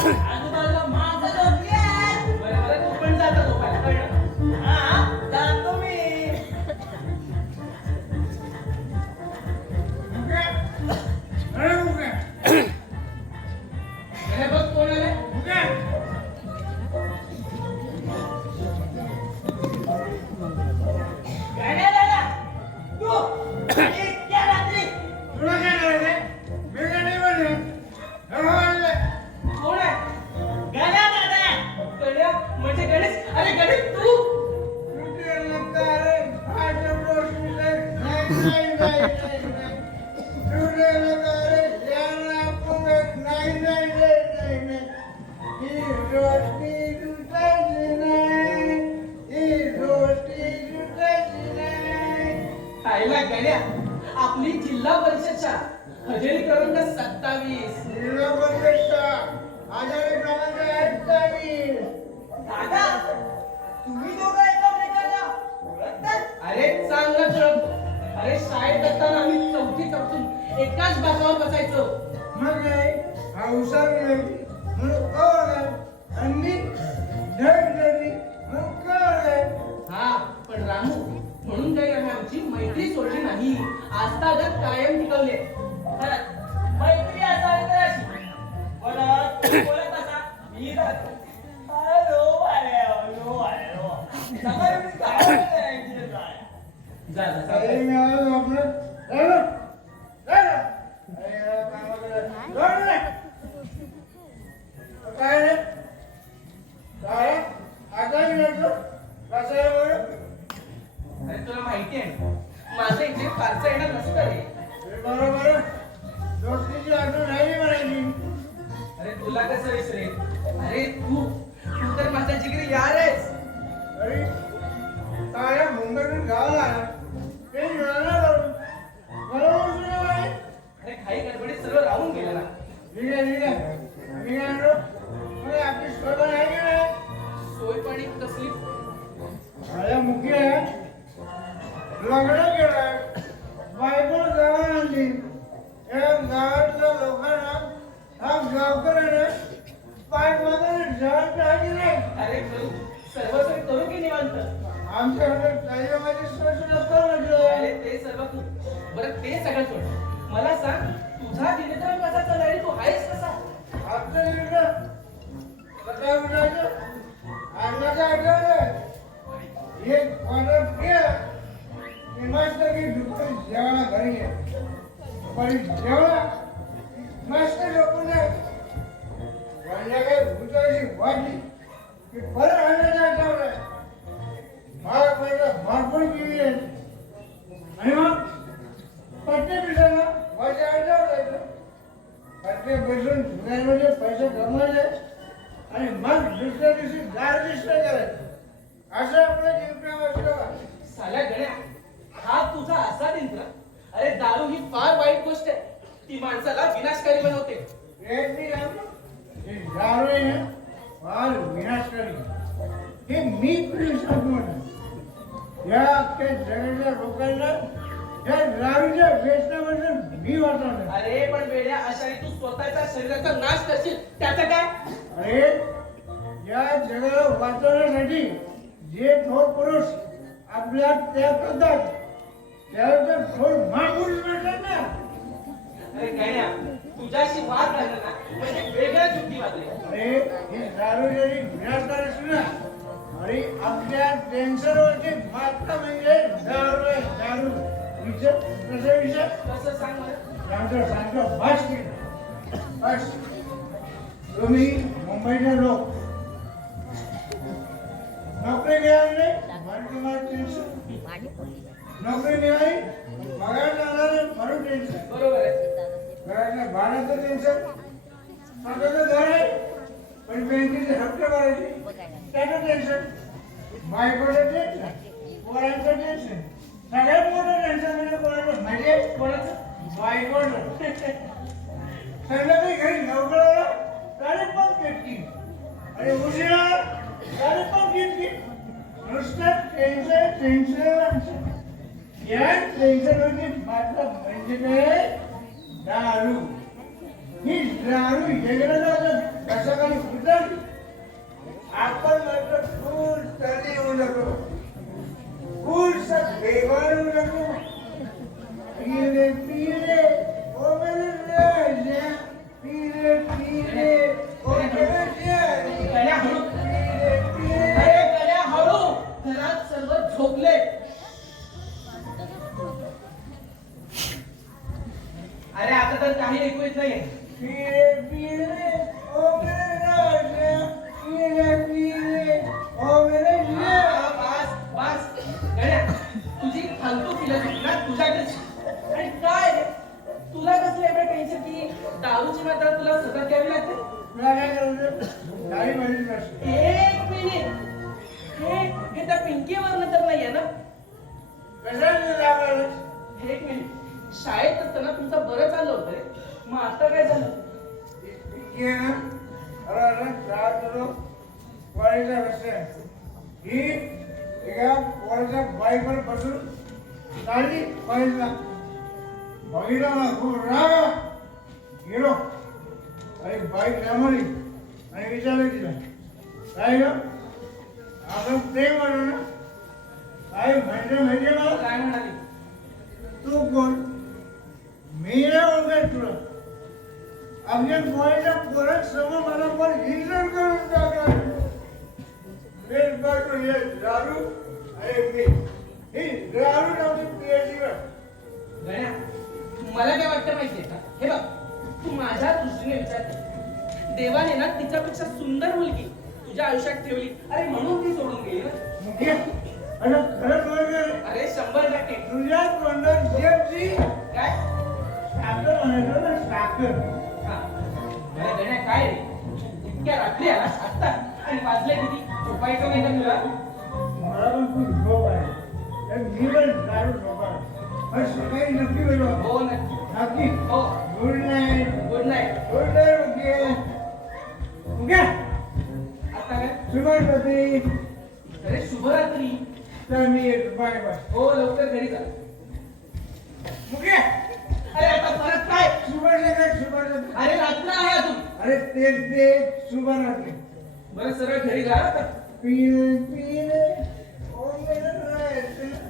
आजूबाजूला माणसं झोपली आहेत. बरं तू पण जाता झोपायला कळलं. हा, जातो मी. अरे बघ कोण आलंय? गाड्या दादा, तू इतक्या रात्री कोण आहे? गाड्या दादा. कळलं? म्हणजे गणेश. अरे गणेश तू. आईला गण्या, आपली जिल्हा परिषद शाळा हजेरी क्रमांक 27. दादा, तुम्ही दोघं एकमेकांना ओळखतात? अरे चांगलं कळत. अरे शाळेत असताना आम्ही चौथीत असून एकाच बाकावर बसायचो. हा पण रामू म्हणून काही आम्ही आमची मैत्री सोडली नाही. आजतागत कायम टिकवले. खरंच, मैत्री असावी तर अशी. बोलत बोलत बसा, मी जातो. Hello, hello, hello. सकाळी मी काय करायची काय? जा जा. अरे तुला माहिती आहे माझं इथे फारसं येणं नसतं रे. अरे तुला कसं विसरेल? अरे तू तू तर माझा जिगरी यार आहेस. अरे काही गडबडीत सर्व राहून गेलं ना. सोय पाणी कसली? लग्न केलं बायको गावात आणली या गावातल्या लोकांना हा गावकऱ्याने पाय मात्र जेवण टाकी नाही अरे करू सर्व सोय करू की निवांत? आमच्याकडे दैवाची सोय नसतं म्हटलं अरे ते सर्व तू. बरं ते सगळं सोड. मला सांग तुझा दिनक्रम कसा चालला रे? तू आहेस कसा? आपलं इकडं कथा उठायचं अन्नाचं आठवलं एक ऑर्डर केलं की मस्त की दुपारी जेवायला घरी ये दुपारी जेवला मस्त झोपून जा संध्याकाळी भुताची वाटली की परत अन्नाचं आठवलं मला पहिलं मारपून केली आणि मग पट्टे पिसाला माझ्या आठवलं पट्टे बसून दुकानमध्ये पैसे कमवायचे आणि मग दुसऱ्या दिवशी गार्निश करायचं असं आपलं दिनक्रम असतं. साल्या गण्या हा तुझा असा दिनक्रम? अरे दारू ही फार वाईट गोष्ट आहे. ती माणसाला विनाशकारी बनवते. एक मी सांगतो, हे दारू आहे ना, फार विनाशकारी. हे मी सांगतो म्हणतो या अख्ख्या जगाच्या लोकांना या दारूच्या व्यसनाबद्दल मी वाटणार. अरे पण वेड्या अशाने तू स्वतःच्या शरीराचा नाश करशील त्याचं काय? अरे या जगाला वाचवण्यासाठी जे थोर पुरुष आपल्या त्याग करतात त्याला थोर महापुरुष म्हणतात ना. अरे गण्या तुझ्याशी वाद घालणं ना म्हणजे वेगळ्याच युक्तिवाद आहे. अरे ही दारू जरी विनाशकारी असली ना अरे आपल्या कॅन्सरवरची मात्रा म्हणजे दारू आहे, दारू. विचार कसा विचार कसं सांग मला? सांगतो बस बस तुम्ही मुंबईचे लोक नोकरी मिळाली नाही म्हणून तुम्हाला टेन्शन. नोकरी मिळाली पगार जाणार म्हणून टेन्शन. बरोबर आहे. घरातल्या भाड्याचं टेन्शन. स्वतःचं घर आहे पण बँकेचे हप्ते भरायचे त्याचं टेन्शन. बायकोचं टेन्शन, पोरांचं टेन्शन. सगळ्यात मोठं टेन्शन म्हणजे कोणाचं म्हणजे कोणाचं? बायकोचं. संध्याकाळी घरी लवकर आला तरी पण किटकी आणि उशिरा तरी पण किटकी. नुसतं टेन्शन टेन्शन. या टेन्शनवरची मात्र म्हणजे काय दारू. ही दारू वेगळं जातं कसं काही साडी म्हणून नसते. एक मिनिट. हे त्या पिंकीवरनं तर नाहीये ना? कशाला लागलं? एक मिनिट. शाळेत असताना तुमचं बरं चाललं होतं रे. मग आता काय झालं? ये ना, अरे त्रास होतो. वाडीचा रस्ता आहे. ही एका पोराच्या बाईकवर बसून चालली कॉलेजला. बघितलं मला खूप राग गेलो. अरे बाईक थांबवली आणि विचारलं तिला, काय ग आपण प्रेम म्हणू ना? काय म्हणजे मला काय म्हणाली? तू कोण? मी नाही ओळखत तुला. आमच्या पोराच्या पोरात समोर मला पण हिजर करून टाकलं. हे दारू आणि मी ही दारू नव्हती पियाची का? गण्या, मला काय वाटतं माहितीये का? हे बघ, तू माझ्या दृष्टीने विचार कर. देवाने ना तिच्यापेक्षा सुंदर मुलगी तुझ्या आयुष्यात ठेवली. अरे म्हणून ती सोडून गेली ना. मुख्य आणि खरंच म्हणजे अरे 100%. तुझ्या तोंडात जेवची काय? साखर म्हणायचं ना, साखर. हा. अरे गण्या, काय रे? इतक्या रात्री आला आत्ता आणि वाजले किती? झोपायचं नाही का तुला? मला पण खूप झोप आहे. तर मी पण दारू झोपा. पण सकाळी नक्की भेटू. हो नक्की. नक्की. हो. Good night. Good night. Good night मुख्य. मुख्य आता काय? शुभरात्री. अरे शुभरात्री. तर मी येतो. Bye bye. हो, लवकर घरी जा. मुख्य अरे आता परत काय? शुभरात्री. अरे रात्र आहे अजून. अरे ते शुभरात्री. बरं सरळ घरी जा आता. पीले पीले ओ मेरे रात पीले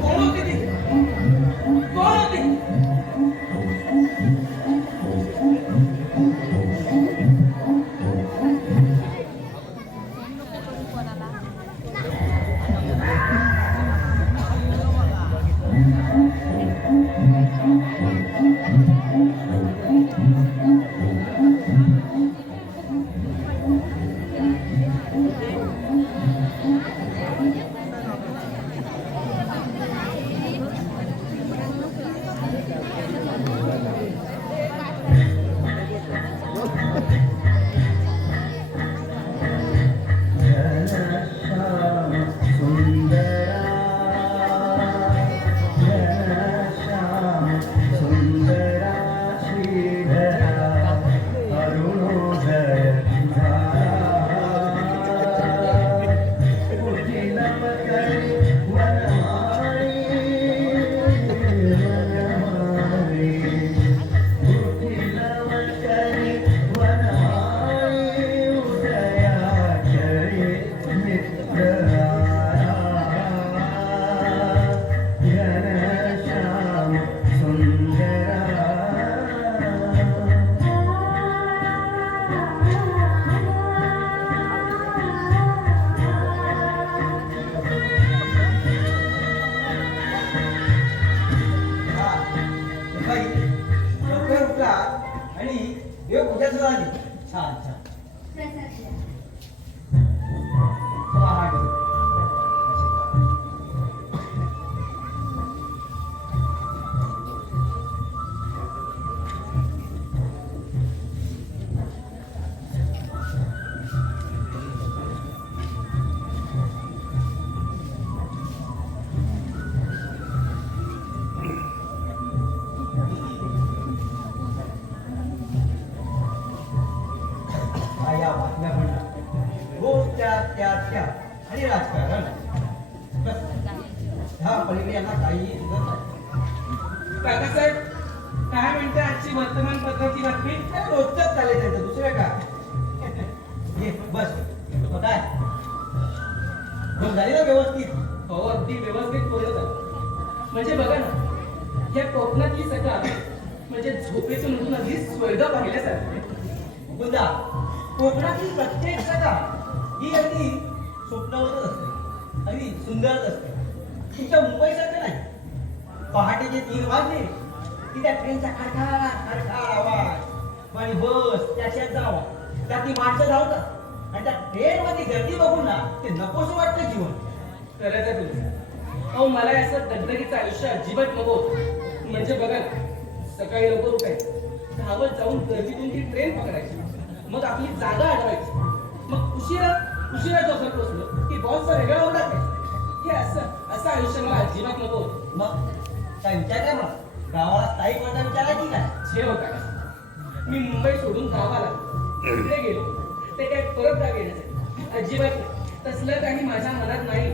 कोण होती ती? कोण होती? लवकर उठला आणि देव पूजा सुद्धा झाली. छान छान. प्रसाद द्या. महादेव. या बातम्या म्हणतात रोज त्या आणि राजकारण. बस ह्या पलीकडे यांना काहीही दिलं नाही. काकासाहेब, काय म्हणते आजची वर्तमानपत्राची बातमी? काय रोजच चालेल त्यांचं, दुसरं काय? ये बस. मग काय मग झाली ना व्यवस्थित? हो, अगदी व्यवस्थित पूर्ण झालं. म्हणजे बघा ना, या कोकणातली सकाळ म्हणजे झोपेतून उठून अगदी स्वर्ग पाहिल्यासारखं. मुकुंदा, कोकणातील प्रत्येक सकाळ ही अगदी स्वप्नावरच असते, अगदी सुंदरच असते. तुमच्या मुंबईसारखं नाही. पहाटेचे 3 वाजले की त्या ट्रेनचा खडखड खडखड आवाज आणि बस ती माणसं धावतात आणि त्या ट्रेन मध्ये गर्दी बघून ना ते नकोसं वाटतं जीवन. खरंच आहे तुमचं. अहो मला असं दगदगीचं आयुष्य अजिबात नको होतं. म्हणजे बघा ना, सकाळी लवकर उठायचं, धावत जाऊन गर्दीतून ती ट्रेन पकडायची, मग आपली जागा अडवायची, मग उशिरा जॉबला पोहोचलो की बॉसचा वेगळा ओरडा हे असं आयुष्य मला अजिबात नको होतं. मग काय विचार काय मला गावाला स्थायिक होता विचारायची काय? छे हो काका, मी मुंबई सोडून गावाला तिकडे गेलो ते काय परत गावी येण्यासाठी अजिबात नाही. तसलं काही माझ्या मनात नाही.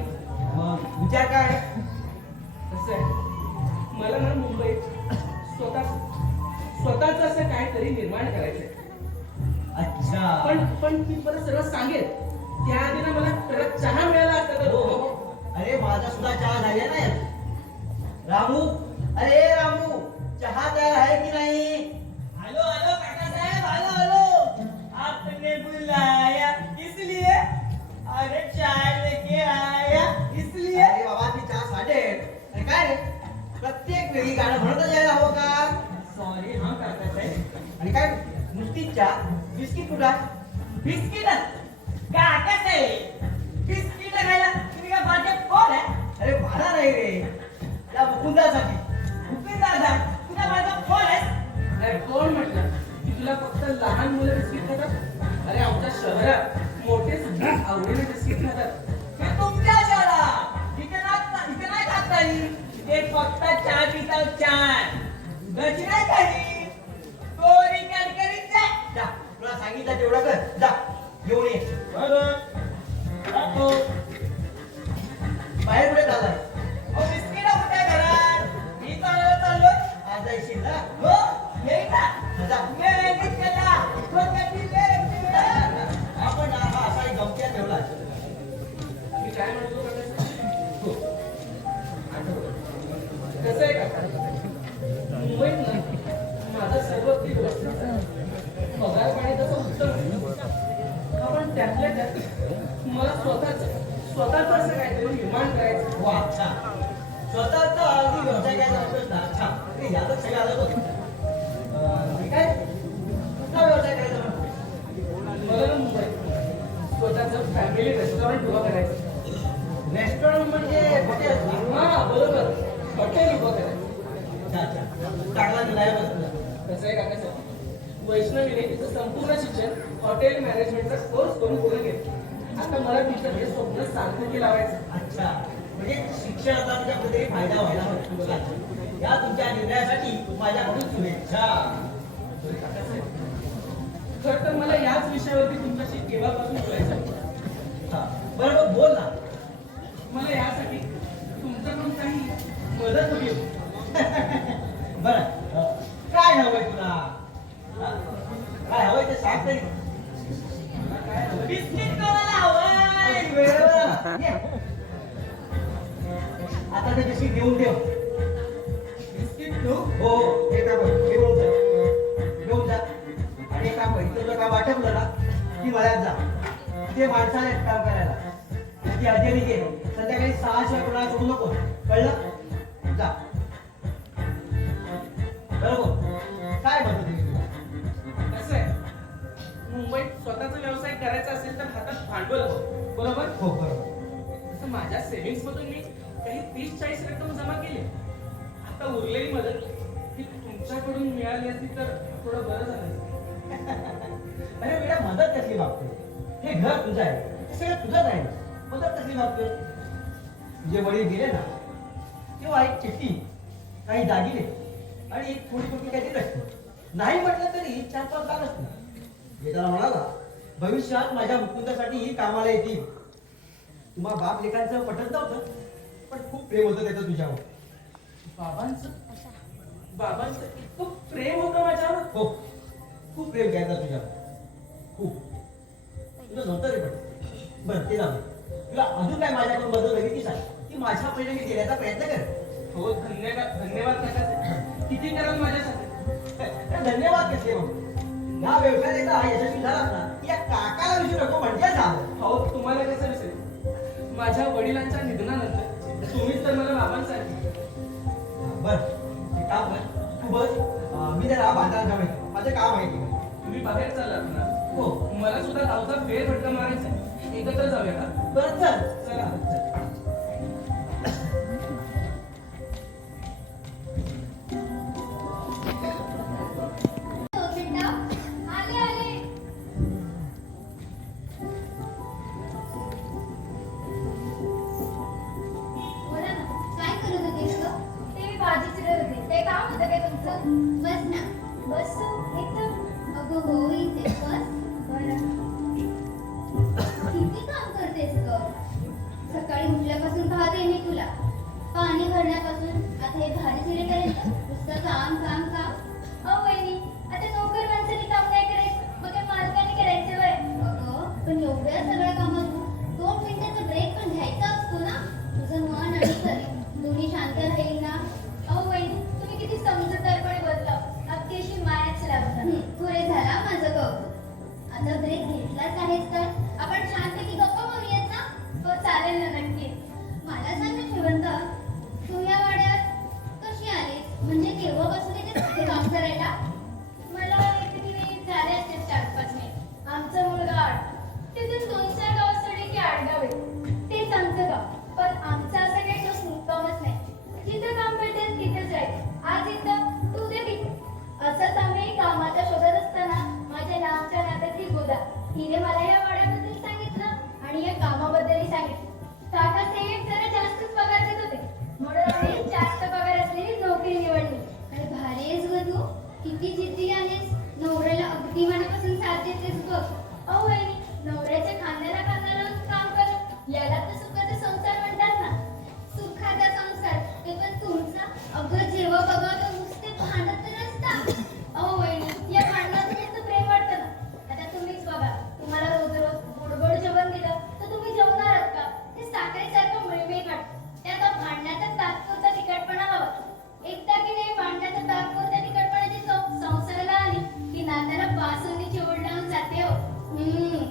मग विचार काय? कसं आहे, मला ना मुंबईत स्वतःच असं काहीतरी निर्माण करायचंय. अच्छा. पण मी परत सर्व सांगेल त्याआधी ना मला परत चहा मिळाला असता तर हो. अरे माझा सुद्धा चहा झाला नाही. रामू, अरे रामू, चहा तयार आहे की नाही? हेलो हेलो काका साहब, हेलो हेलो, आपने बुलाया इसलिए? अरे चाय लेके आया इसलिए? अरे बाबा ती चहा साडेल. अरे काय रे, प्रत्येक वेळी गाणं म्हणतच यायला हवं का? सॉरी हाँ काका साहब. आणि काय नुसती चहा, बिस्किट कुठं? बिस्किट काका साहेब, बिस्किट खायला तुम्ही काय माझे कोण आहे? अरे मला नाही रे, त्या मुकुंदासाठी. भूपेंद्र दादा, तुला माझा फोन आहे? अरे कोण म्हटलं की तुला फक्त लहान मुलं बिस्किट खातात? अरे आमच्या शहरात मोठे सुद्धा आवडीने बिस्किट खातात. हे तुमच्या शहरात इथे नाही खात काही. ते फक्त चहा पितात, चहा दुधाची नाही काही. कोरी कडकडीत चहा. जा, तुला सांगितलं तेवढं कर. जा, घेऊन ये. बाहेर कुठे झालाय? अहो, बिस्किट कुठे घरात? मी चाललो. आज जायशील ना? हो, येईल ना. जा. मेहनत केला. स्वतःची लेक. आपण हा असा एक गमत्या ठेवला. मी काय म्हणतो काका? हो. आठवलं. कसं आहे काका, मुंबईत ना माझं सर्व पीक वस्तूचं आहे. पगार पाणी तसं उत्तम आहे. पण त्यातल्या त्यात मला स्वतःच असं काहीतरी निर्माण करायचं. वा, छान. स्वतःचा अगदी व्यवसाय काय करतोस ना? छान. अरे यातच सगळं आलं बघ. आणि काय कुठला व्यवसाय करायचा म्हणतो? मला ना मुंबईत स्वतःचं फॅमिली रेस्टॉरंट उभं करायचं. रेस्टॉरंट म्हणजे हॉटेल ना? हा बरोबर, हॉटेल उभं करायचं. अच्छा अच्छा, चांगला निर्णय बसला. कसं आहे काका सर, वैष्णवीने तिचं संपूर्ण शिक्षण हॉटेल मॅनेजमेंटचा कोर्स करून पूर्ण केलं. आता मला तिचं हे स्वप्न सार्थकी लावायचं. अच्छा, म्हणजे शिक्षणाचा तुझ्या कुठेतरी फायदा व्हायला हवा तुला. या तुमच्या निर्णयासाठी माझ्याकडून शुभेच्छा. काका साहेब, खरं तर मला याच विषयावरती तुमच्याशी केव्हापासून बोलायचं होतं. हा, बरोबर बोल ना. मला यासाठी तुमच्याकडून काही मदत हवी होती. बरं, काय हवंय तुला? हा? काय हवंय ते सांग तरी. मला काय हवं? बिस्किट कोणाला हवंय? वेळेवर ये. आता ते बिस्किट घेऊन ठेव. बिस्किट देऊ? हो, हे काम घेऊन जा. घेऊन जा. आणि काम कर, तुझं काम आटपलं ना की मळ्यात जा. ते माणसाला काम करायला. त्याची हजेरी घे. संध्याकाळी 6 शिवाय कोणाला सोडू नको. कळलं? जा. बरोबर. काय म्हणतो तुम्ही तुला? कसं आहे, मुंबईत स्वतःचा व्यवसाय करायचा असेल तर हातात भांडवल हवं. बरोबर? हो, बरोबर. तसं माझ्या सेव्हिंग्स मधून मी काही 30-40 रक्कम जमा केली. आता उरलेली मदत ही तुमच्याकडून मिळाली असती तर थोडं बरं झालं असतं. अरे बेटा, मदत कसली मागतोय? हे घर तुझं आहे. हे सगळं तुझंच आहे. मदत कसली मागतोय? तुझे वडील गेले ना तेव्हा एक चिठ्ठी, काही दागिने आणि एक थोडी थोडी काहीतरी रक्कम. नाही म्हटलं तरी 4-5 लाख असतील. हे त्याला म्हणाला, भविष्यात माझ्या मुकुंदासाठी ही कामाला येतील. तुम्हा बाप लेखांचं पटत नव्हतं, पण खूप प्रेम होतं त्याचं तुझ्यावर. बाबांचं इतकं प्रेम होतं माझ्यावर. हो, खूप प्रेम करायचं तुझ्यावर. खूप. तुझं नव्हतं रे पण. बरं, ते जाऊ दे. तुला अजून काय माझ्याकडून मदत हवी ती सांग. ती माझ्या पहिले मी देण्याचा प्रयत्न कर. हो, धन्यवाद काका साहेब. किती कराल माझ्यासाठी? धन्यवाद कसले मग? या व्यवसायात एकदा हा यशस्वी झालास ना, की या काकाला विचारू नको म्हणजे झालं. हो, तुम्हाला कसं विसरेल? माझ्या वडिलांच्या निधनानंतर तुम्हीच तर मला बाबांसाठी. बर, एक काम कर, तू बस. मी जरा बाजारात जाऊन येतो. माझं काम आहे तिकडे. तुम्ही बाहेर चाललात ना, हो मला सुद्धा गावचा फेरफटका मारायचा आहे. एकत्र जाऊया का? बरं चल. चला. हो बेटा, आले आले. बोला ना, काय करत होतीस ग? ते मी भाजी चिरत होते. ते काम होतं काय तुमचं? बस ना. बसू इथं. अगं हो इथे बस. बरं. किती काम करतेस ग? सकाळी उठल्यापासून पाहते मी तुला. पाणी भरण्यापासून आता हे भाजी चिरेपर्यंत नुसतं काम काम काम. अहो वहिनी, आता नोकर माणसाने काम नाही करायचं, मग काय मालकाने करायचं वय? अगं पण एवढ्या सगळ्या कामातून 2 मिनिटाचा ब्रेक पण घ्यायचा असतो ना. तुझं मन आणि शरीर दोन्ही शांत राहील ना. अहो वहिनी, तुम्ही किती समजूतदारपणे बोलता. अगदी अशी मायाच लागतात. पुरे झाला माझं कौतुक. आता ब्रेक घेतलाच आहेस तर आपण छानपैकी गप्पा मारूयात ना. हो चालेल ना, नक्की. मला सांग ना शेवंत, तू या वाड्यात कशी आलीस? म्हणजे केव्हापासून इथे काम करायला? मला किती झाले असते 4-5 महिने. आमचा मुलगा तिथून 2-4 गावासाठी की आडगाव आहे. तेच आमचं गाव. पण आमचं असं काही ठोस मुक्कामच नाही. जिथं काम भेटेल तिथेच राहायचं. आज इथं तू उद्या तिथे. असंच आम्ही कामाच्या शोधात असताना माझ्या नामच्या नात्यातली गोदा हिने मला या वाड्याबद्दल सांगितलं आणि या कामाबद्दलही सांगितलं. काकासाहेब जरा जास्तच पगार देत होते, म्हणून आम्ही जास्त पगार असलेली नोकरी निवडली. अरे भारी आहेस ग तू, किती जिद्दी आहेस. नवऱ्याला अगदी मनापासून साथ देतेस बघ. अहो वहिनी, नवऱ्याच्या खांद्याला खांदा लावून काम करणं याला तर सुखाचा संसार म्हणतात ना. सुखाचा संसार ते पण तुमचा. अगं जेव्हा बघा तर नुसते भांडत नसता. अहो वहिनी, या भांडणातून नुसतं प्रेम वाटतं ना. आता तुम्हीच बघा, तुम्हाला रोज रोज गोड जेवण दिलं तर तुम्ही जेवणार आहात का? ते साखरेसारखं मिळमिळ वाटतं. त्यात भांडण्याचा तात्पुरता तिखटपणा हवा. एकदा की नाही भांडण्याचा तात्पुरता तिखटपणाची चव संसाराला आली की नात्याला बासुंदीची ओढ लावून जाते हो.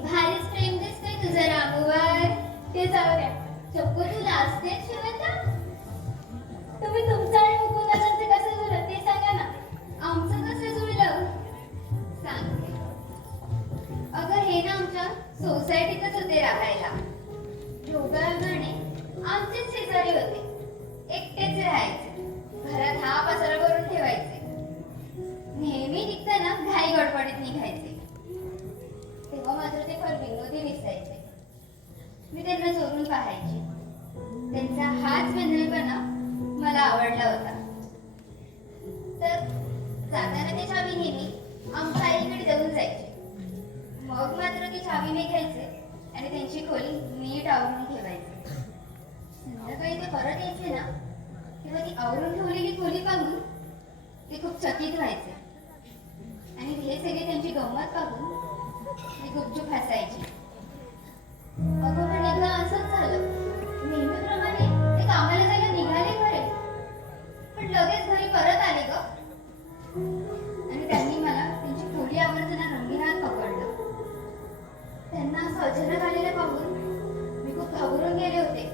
भारीच प्रेम दिसतंय तुझं रामूवर. ते जाऊ द्या. चक्कू तू लाजतेस शिवंता? तुम्ही तुमचं आणि मुकुंदाचं कसं जुळलं ते सांगा ना. आमचं कसं जुळलं सांगते. अगं हे ना आमच्या सोसायटीतच होते राहायला. दोघांनी आमचेच शेजारी होते. एकटेच राहायचे. घरात हा पसारा करून ठेवायचे. नेहमी निघताना घाई गडबडीत निघायचे. तेव्हा मात्र ते फार विनोदी दिसायचे. मी त्यांना चोरून पाहायचे. त्यांचा हाच वेंधळेपणा मला आवडला होता. तर जाताना ते चावी नेहमी आमच्या आईकडे देऊन जायचे. मग मात्र ती चावी मी घ्यायचे आणि त्यांची खोली नीट आवरून ठेवायचे. संध्याकाळी ते परत यायचे ना, तेव्हा ती आवरून ठेवलेली खोली पाहून ते खूप चकित व्हायचे आणि हे सगळे त्यांची गंमत पाहून मी गुपचूप हसायची. अगं पण एकदा असंच झालं. नेहमीप्रमाणे ते कामाला जायला निघाले खरे, पण लगेच घरी परत आले ग. आणि त्यांनी मला त्यांची खोली आवरताना रंगीहात पकडलं. त्यांना असं अचानक आलेलं पाहून मी खूप घाबरून गेले होते.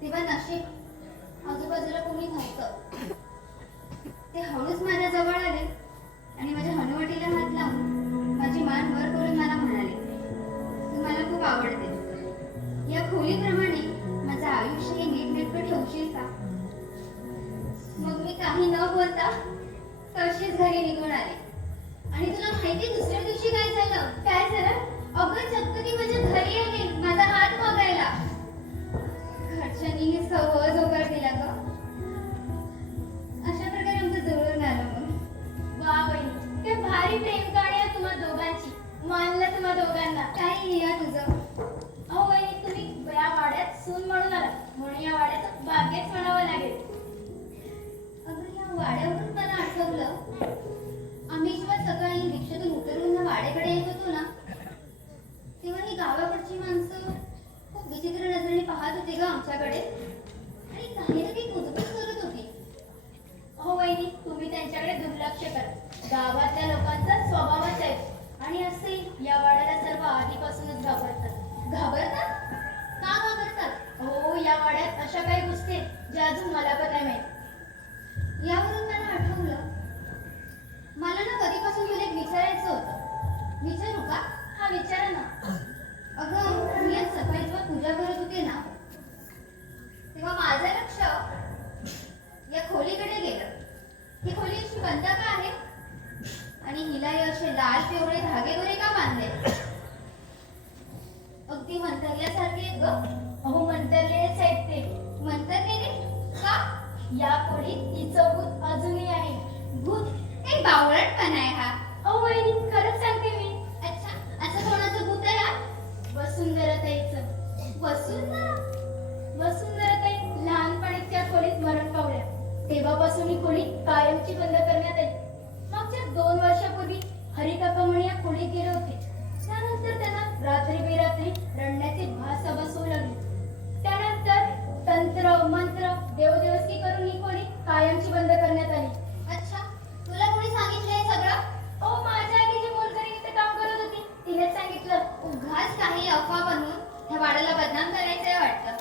तेव्हा नशीब आजूबाजूला कोणी नव्हतं. ते हळूच माझ्या जवळ आले आणि माझ्या हनुवटीला हात लावून माझी मान वर करून मला म्हणाले, तू मला खूप आवडते. या खोलीप्रमाणे माझं आयुष्य हे नीटनेटकं ठेवशील का? मग मी काही न बोलता तशीच घरी निघून आले. आणि तुला माहिती दुसऱ्या दिवशी काय झालं? काय झालं? अगं चक्क ती माझ्या घरी आली माझा हात मागायला. घरच्यांनी सहज होकार दिला ग. अशा प्रकारे आमचं जुळून आलं. मग वा बहिणी, काय भारी प्रेम काढी आहे तुम्हा दोघांची. मानलं तुम्हा दोघांना. काही या तुझं. अहो बहिणी, तुम्ही या वाड्यात सून म्हणून आला म्हणून या वाड्याचं भाग्यच म्हणावं लागेल. अगं या वाड्यावरून मला आठवलं, आम्ही जेव्हा सकाळी रिक्षातून उतरून वाड्याकडे येत होतो ना, तेव्हा ही गावाकडची माणसं खूप विचित्र नजरेने पाहत होती ग आमच्याकडे आणि काही ना काही कुजबूज करत होती. अहो वहिनी, तुम्ही त्यांच्याकडे दुर्लक्ष करा. गावातल्या लोकांचा स्वभावच आहे आणि असे या वाड्याला सर्व आधीपासूनच घाबरतात. घाबरतात? का घाबरतात? हो, या वाड्यात अशा काही गोष्टी आहेत ज्या अजून मला पण नाही माहित. यावरून मला आठवलं, मला ना कधीपासून तुला एक विचारायचं होतं. लाल पिवळे धागेदोरे का बांधले? अगदी मंतरल्यासारखे आहेत ग. अहो मंतरलेच आहेत ते. मंतरलेले का? या खोलीत तिचं भूत अजूनही आहे. भूत? काही बावळटपणा आहे हा. अहो वहिनी खरंच सांगते मी. अच्छा, असं कोणाचं भूत आहे हा? वसुंधराताईचं. वसुंधरा? वसुंधराताई लहानपणीच्या खोलीत मरण पावल्या. तेव्हापासून ही खोली कायमची बंद करण्यात आली. मागच्या 2 वर्षापूर्वी हरिकाका म्हणे या खोलीत गेले होते. त्यानंतर त्यांना रात्री बेरात्री रडण्याची भास बसवू लागली. त्यानंतर तंत्र मंत्र देवदेवस्ती करून ही खोली कायमची बंद करण्यात आली. अच्छा, तुला कोणी सांगितलं हे सगळं? अहो माझ्या आधी जी मोलकरी इथे काम करत होती तिनेच सांगितलं. उगाच काही अफवा बनवून ह्या वाड्याला बदनाम करायचंय वाटतं.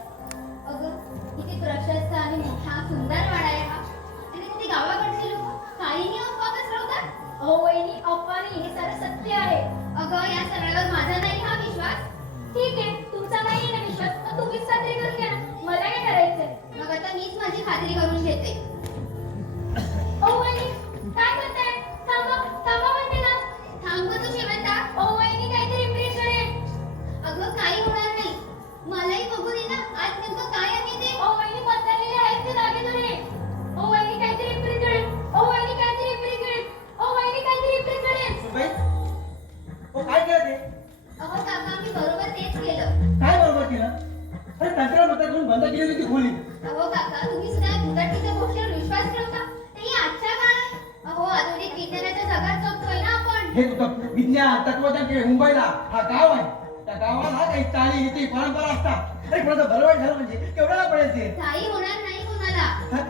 अगं, किती प्रशस्त आणि मोठा सुंदर वाडा आहे हा. आणि किती गावाकडचे लोक काहीही अफवा पसरवतात. अहो वहिनी अफवा नाही, हे सारं सत्य आहे. अगं, या सगळ्यावर माझा नाही हा विश्वास. ठीक आहे, तुमचा नाही ना विश्वास, मग तुम्हीच खात्री करून घ्या ना. मला काय करायचंय? मग आता मीच माझी खात्री करून घेते. अहो वहिनी काय म्हणताय? थांबा थांबा म्हणते ना. थांब तू शेवंता. अहो वहिनी काहीतरी इम्प्रेस करेल. अगं, काही होणार नाही. मलाही बघू दे ना आज नेमकं काय आहे ते. अहो वहिनी बदललेले आहेत ते दागिने. अहो वहिनी काहीतरी इम्प्रेस करेल. अहो वहिनी काहीतरी इम्प्रेस करेल. अहो वहिनी काहीतरी इम्प्रेस करेल. सुनबाई, हो काय केलं ते? अहो काका, मी बरोबर तेच केलं. काय बरोबर केलं? अरे तंत्रा मंत्र करून बंद केली होती ती खोली. अहो काका, तुम्ही सुद्धा भुताटीच्या गोष्टीवर विश्वास ठेवता, तेही आजच्या काळात. अहो, आधुनिक विज्ञानाच्या जगात जगतोय ना आपण. हे विज्ञान तत्वज्ञान केले मुंबईला हा गाव आहे. त्या गावाला काही चाली रीती परंपरा असतात. अरे कोणाचं भरवाड झालं म्हणजे केवढ्याला पडेल ते? काही होणार नाही कोणाला.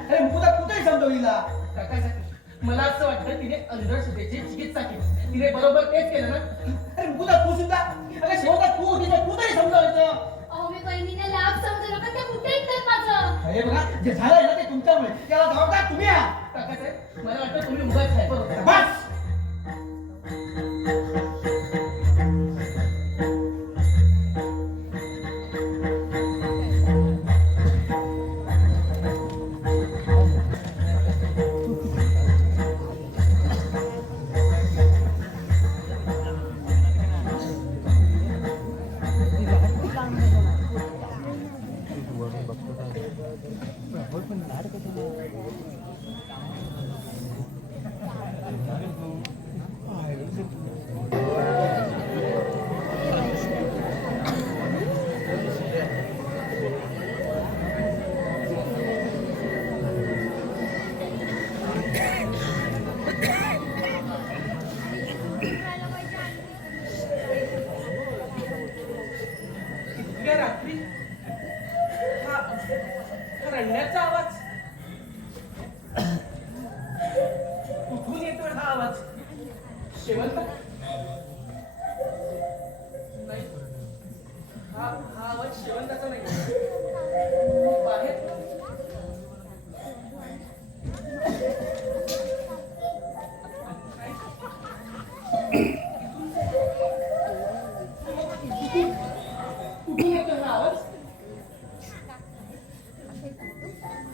अरे मुकुदा कुठेही समजवलीला. काकासाठी मला असं वाटतं तिने अंधश्रद्धेची चिकित्सा केली. तिने बरोबर तेच केलं ना. अरे मुकुदा तू सुद्धा अरे शेवटात तू तिने कुठेही समजावायचं. अहो मी बहिणीने लाभ समजलं पण ते कुठे ऐकतात माझं. अरे बघा जे झालंय ना ते तुमच्यामुळे. त्याला जबाबदार तुम्ही आहात. काकासाहेब मला वाटतं तुम्ही उगाच हायपर होता. बस इतक्या रात्री हा रडण्याचा आवाज कुठून येतोय हा आवाज? शेवंत नाही, हा आवाज शेवंताचा नाही. बाहेर कुठून येतोय हा आवाज?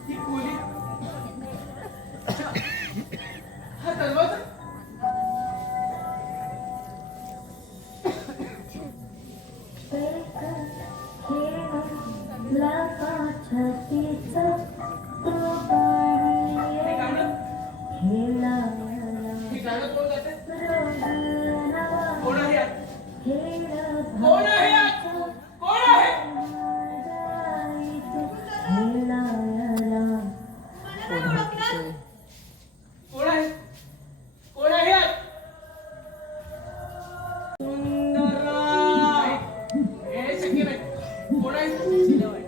ही खोली हा दरवाजा हे गाणं कोण गाते? कोण आहे यात? कोण आहे यात? कोण आहे? कोण आहे? कोण आहे यात? नाही, हे शक्य नाही. कोण आहे?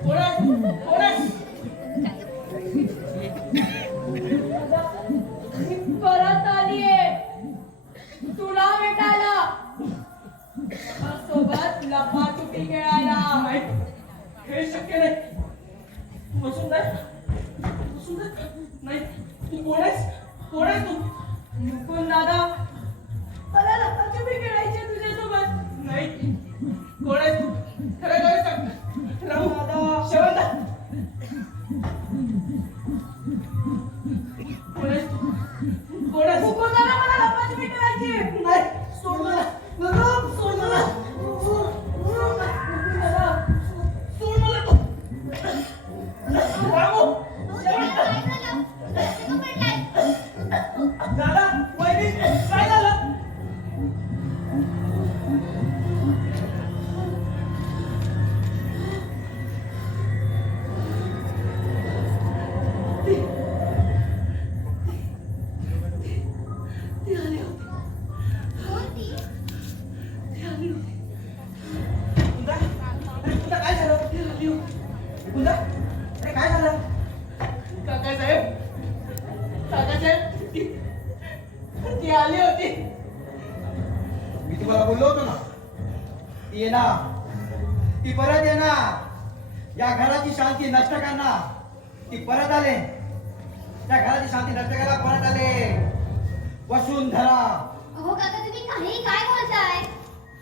कोण आहे? कोण आहे? मी परत आलीये तुला भेटायला. सोबत लपाछुपी खेळायला. नाही, हे शक्य नाही. बसून नाही, बसून नाही. तू कोण आहेस? कोण आहेस तू? मुकुंद दादा मला लपाछुपी खेळायची तुझ्यासोबत. नाही, कोण आहेस तू? खरं खरं सांग. राहू दादा, शेवंता. कोण आहेस तू? कोण आहेस? मुकुंद दादा मला लपाछुपी खेळायची. नाही, मी तुम्हाला बोललो होतो ना, ती येणार, ती परत येणार. या घराची शांती नष्ट करणार, ती परत आले. त्या घराची शांती नष्ट करायला परत आले. वसुंधरा. अहो काका तुम्ही काही काय बोलताय?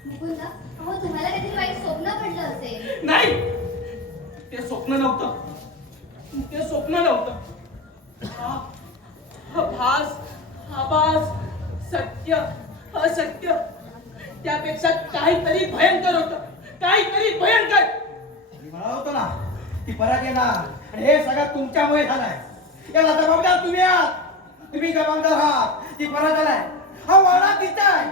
मुकुंद, अहो तुम्हाला काहीतरी वाईट स्वप्न पडलं असेल. नाही, ते स्वप्न नव्हतं. ते स्वप्न नव्हतं. हा भास, आभास, सत्य, असत्य, त्यापेक्षा काहीतरी भयंकर होतं. काहीतरी भयंकर. मी म्हणालो होतो ना, ती परत येणार आणि हे सगळं तुमच्यामुळे झालंय. याला जबाबदार तुम्ही आहात. तुम्ही जबाबदार आहात. ती परत आलाय. हा वाडा तिचा आहे.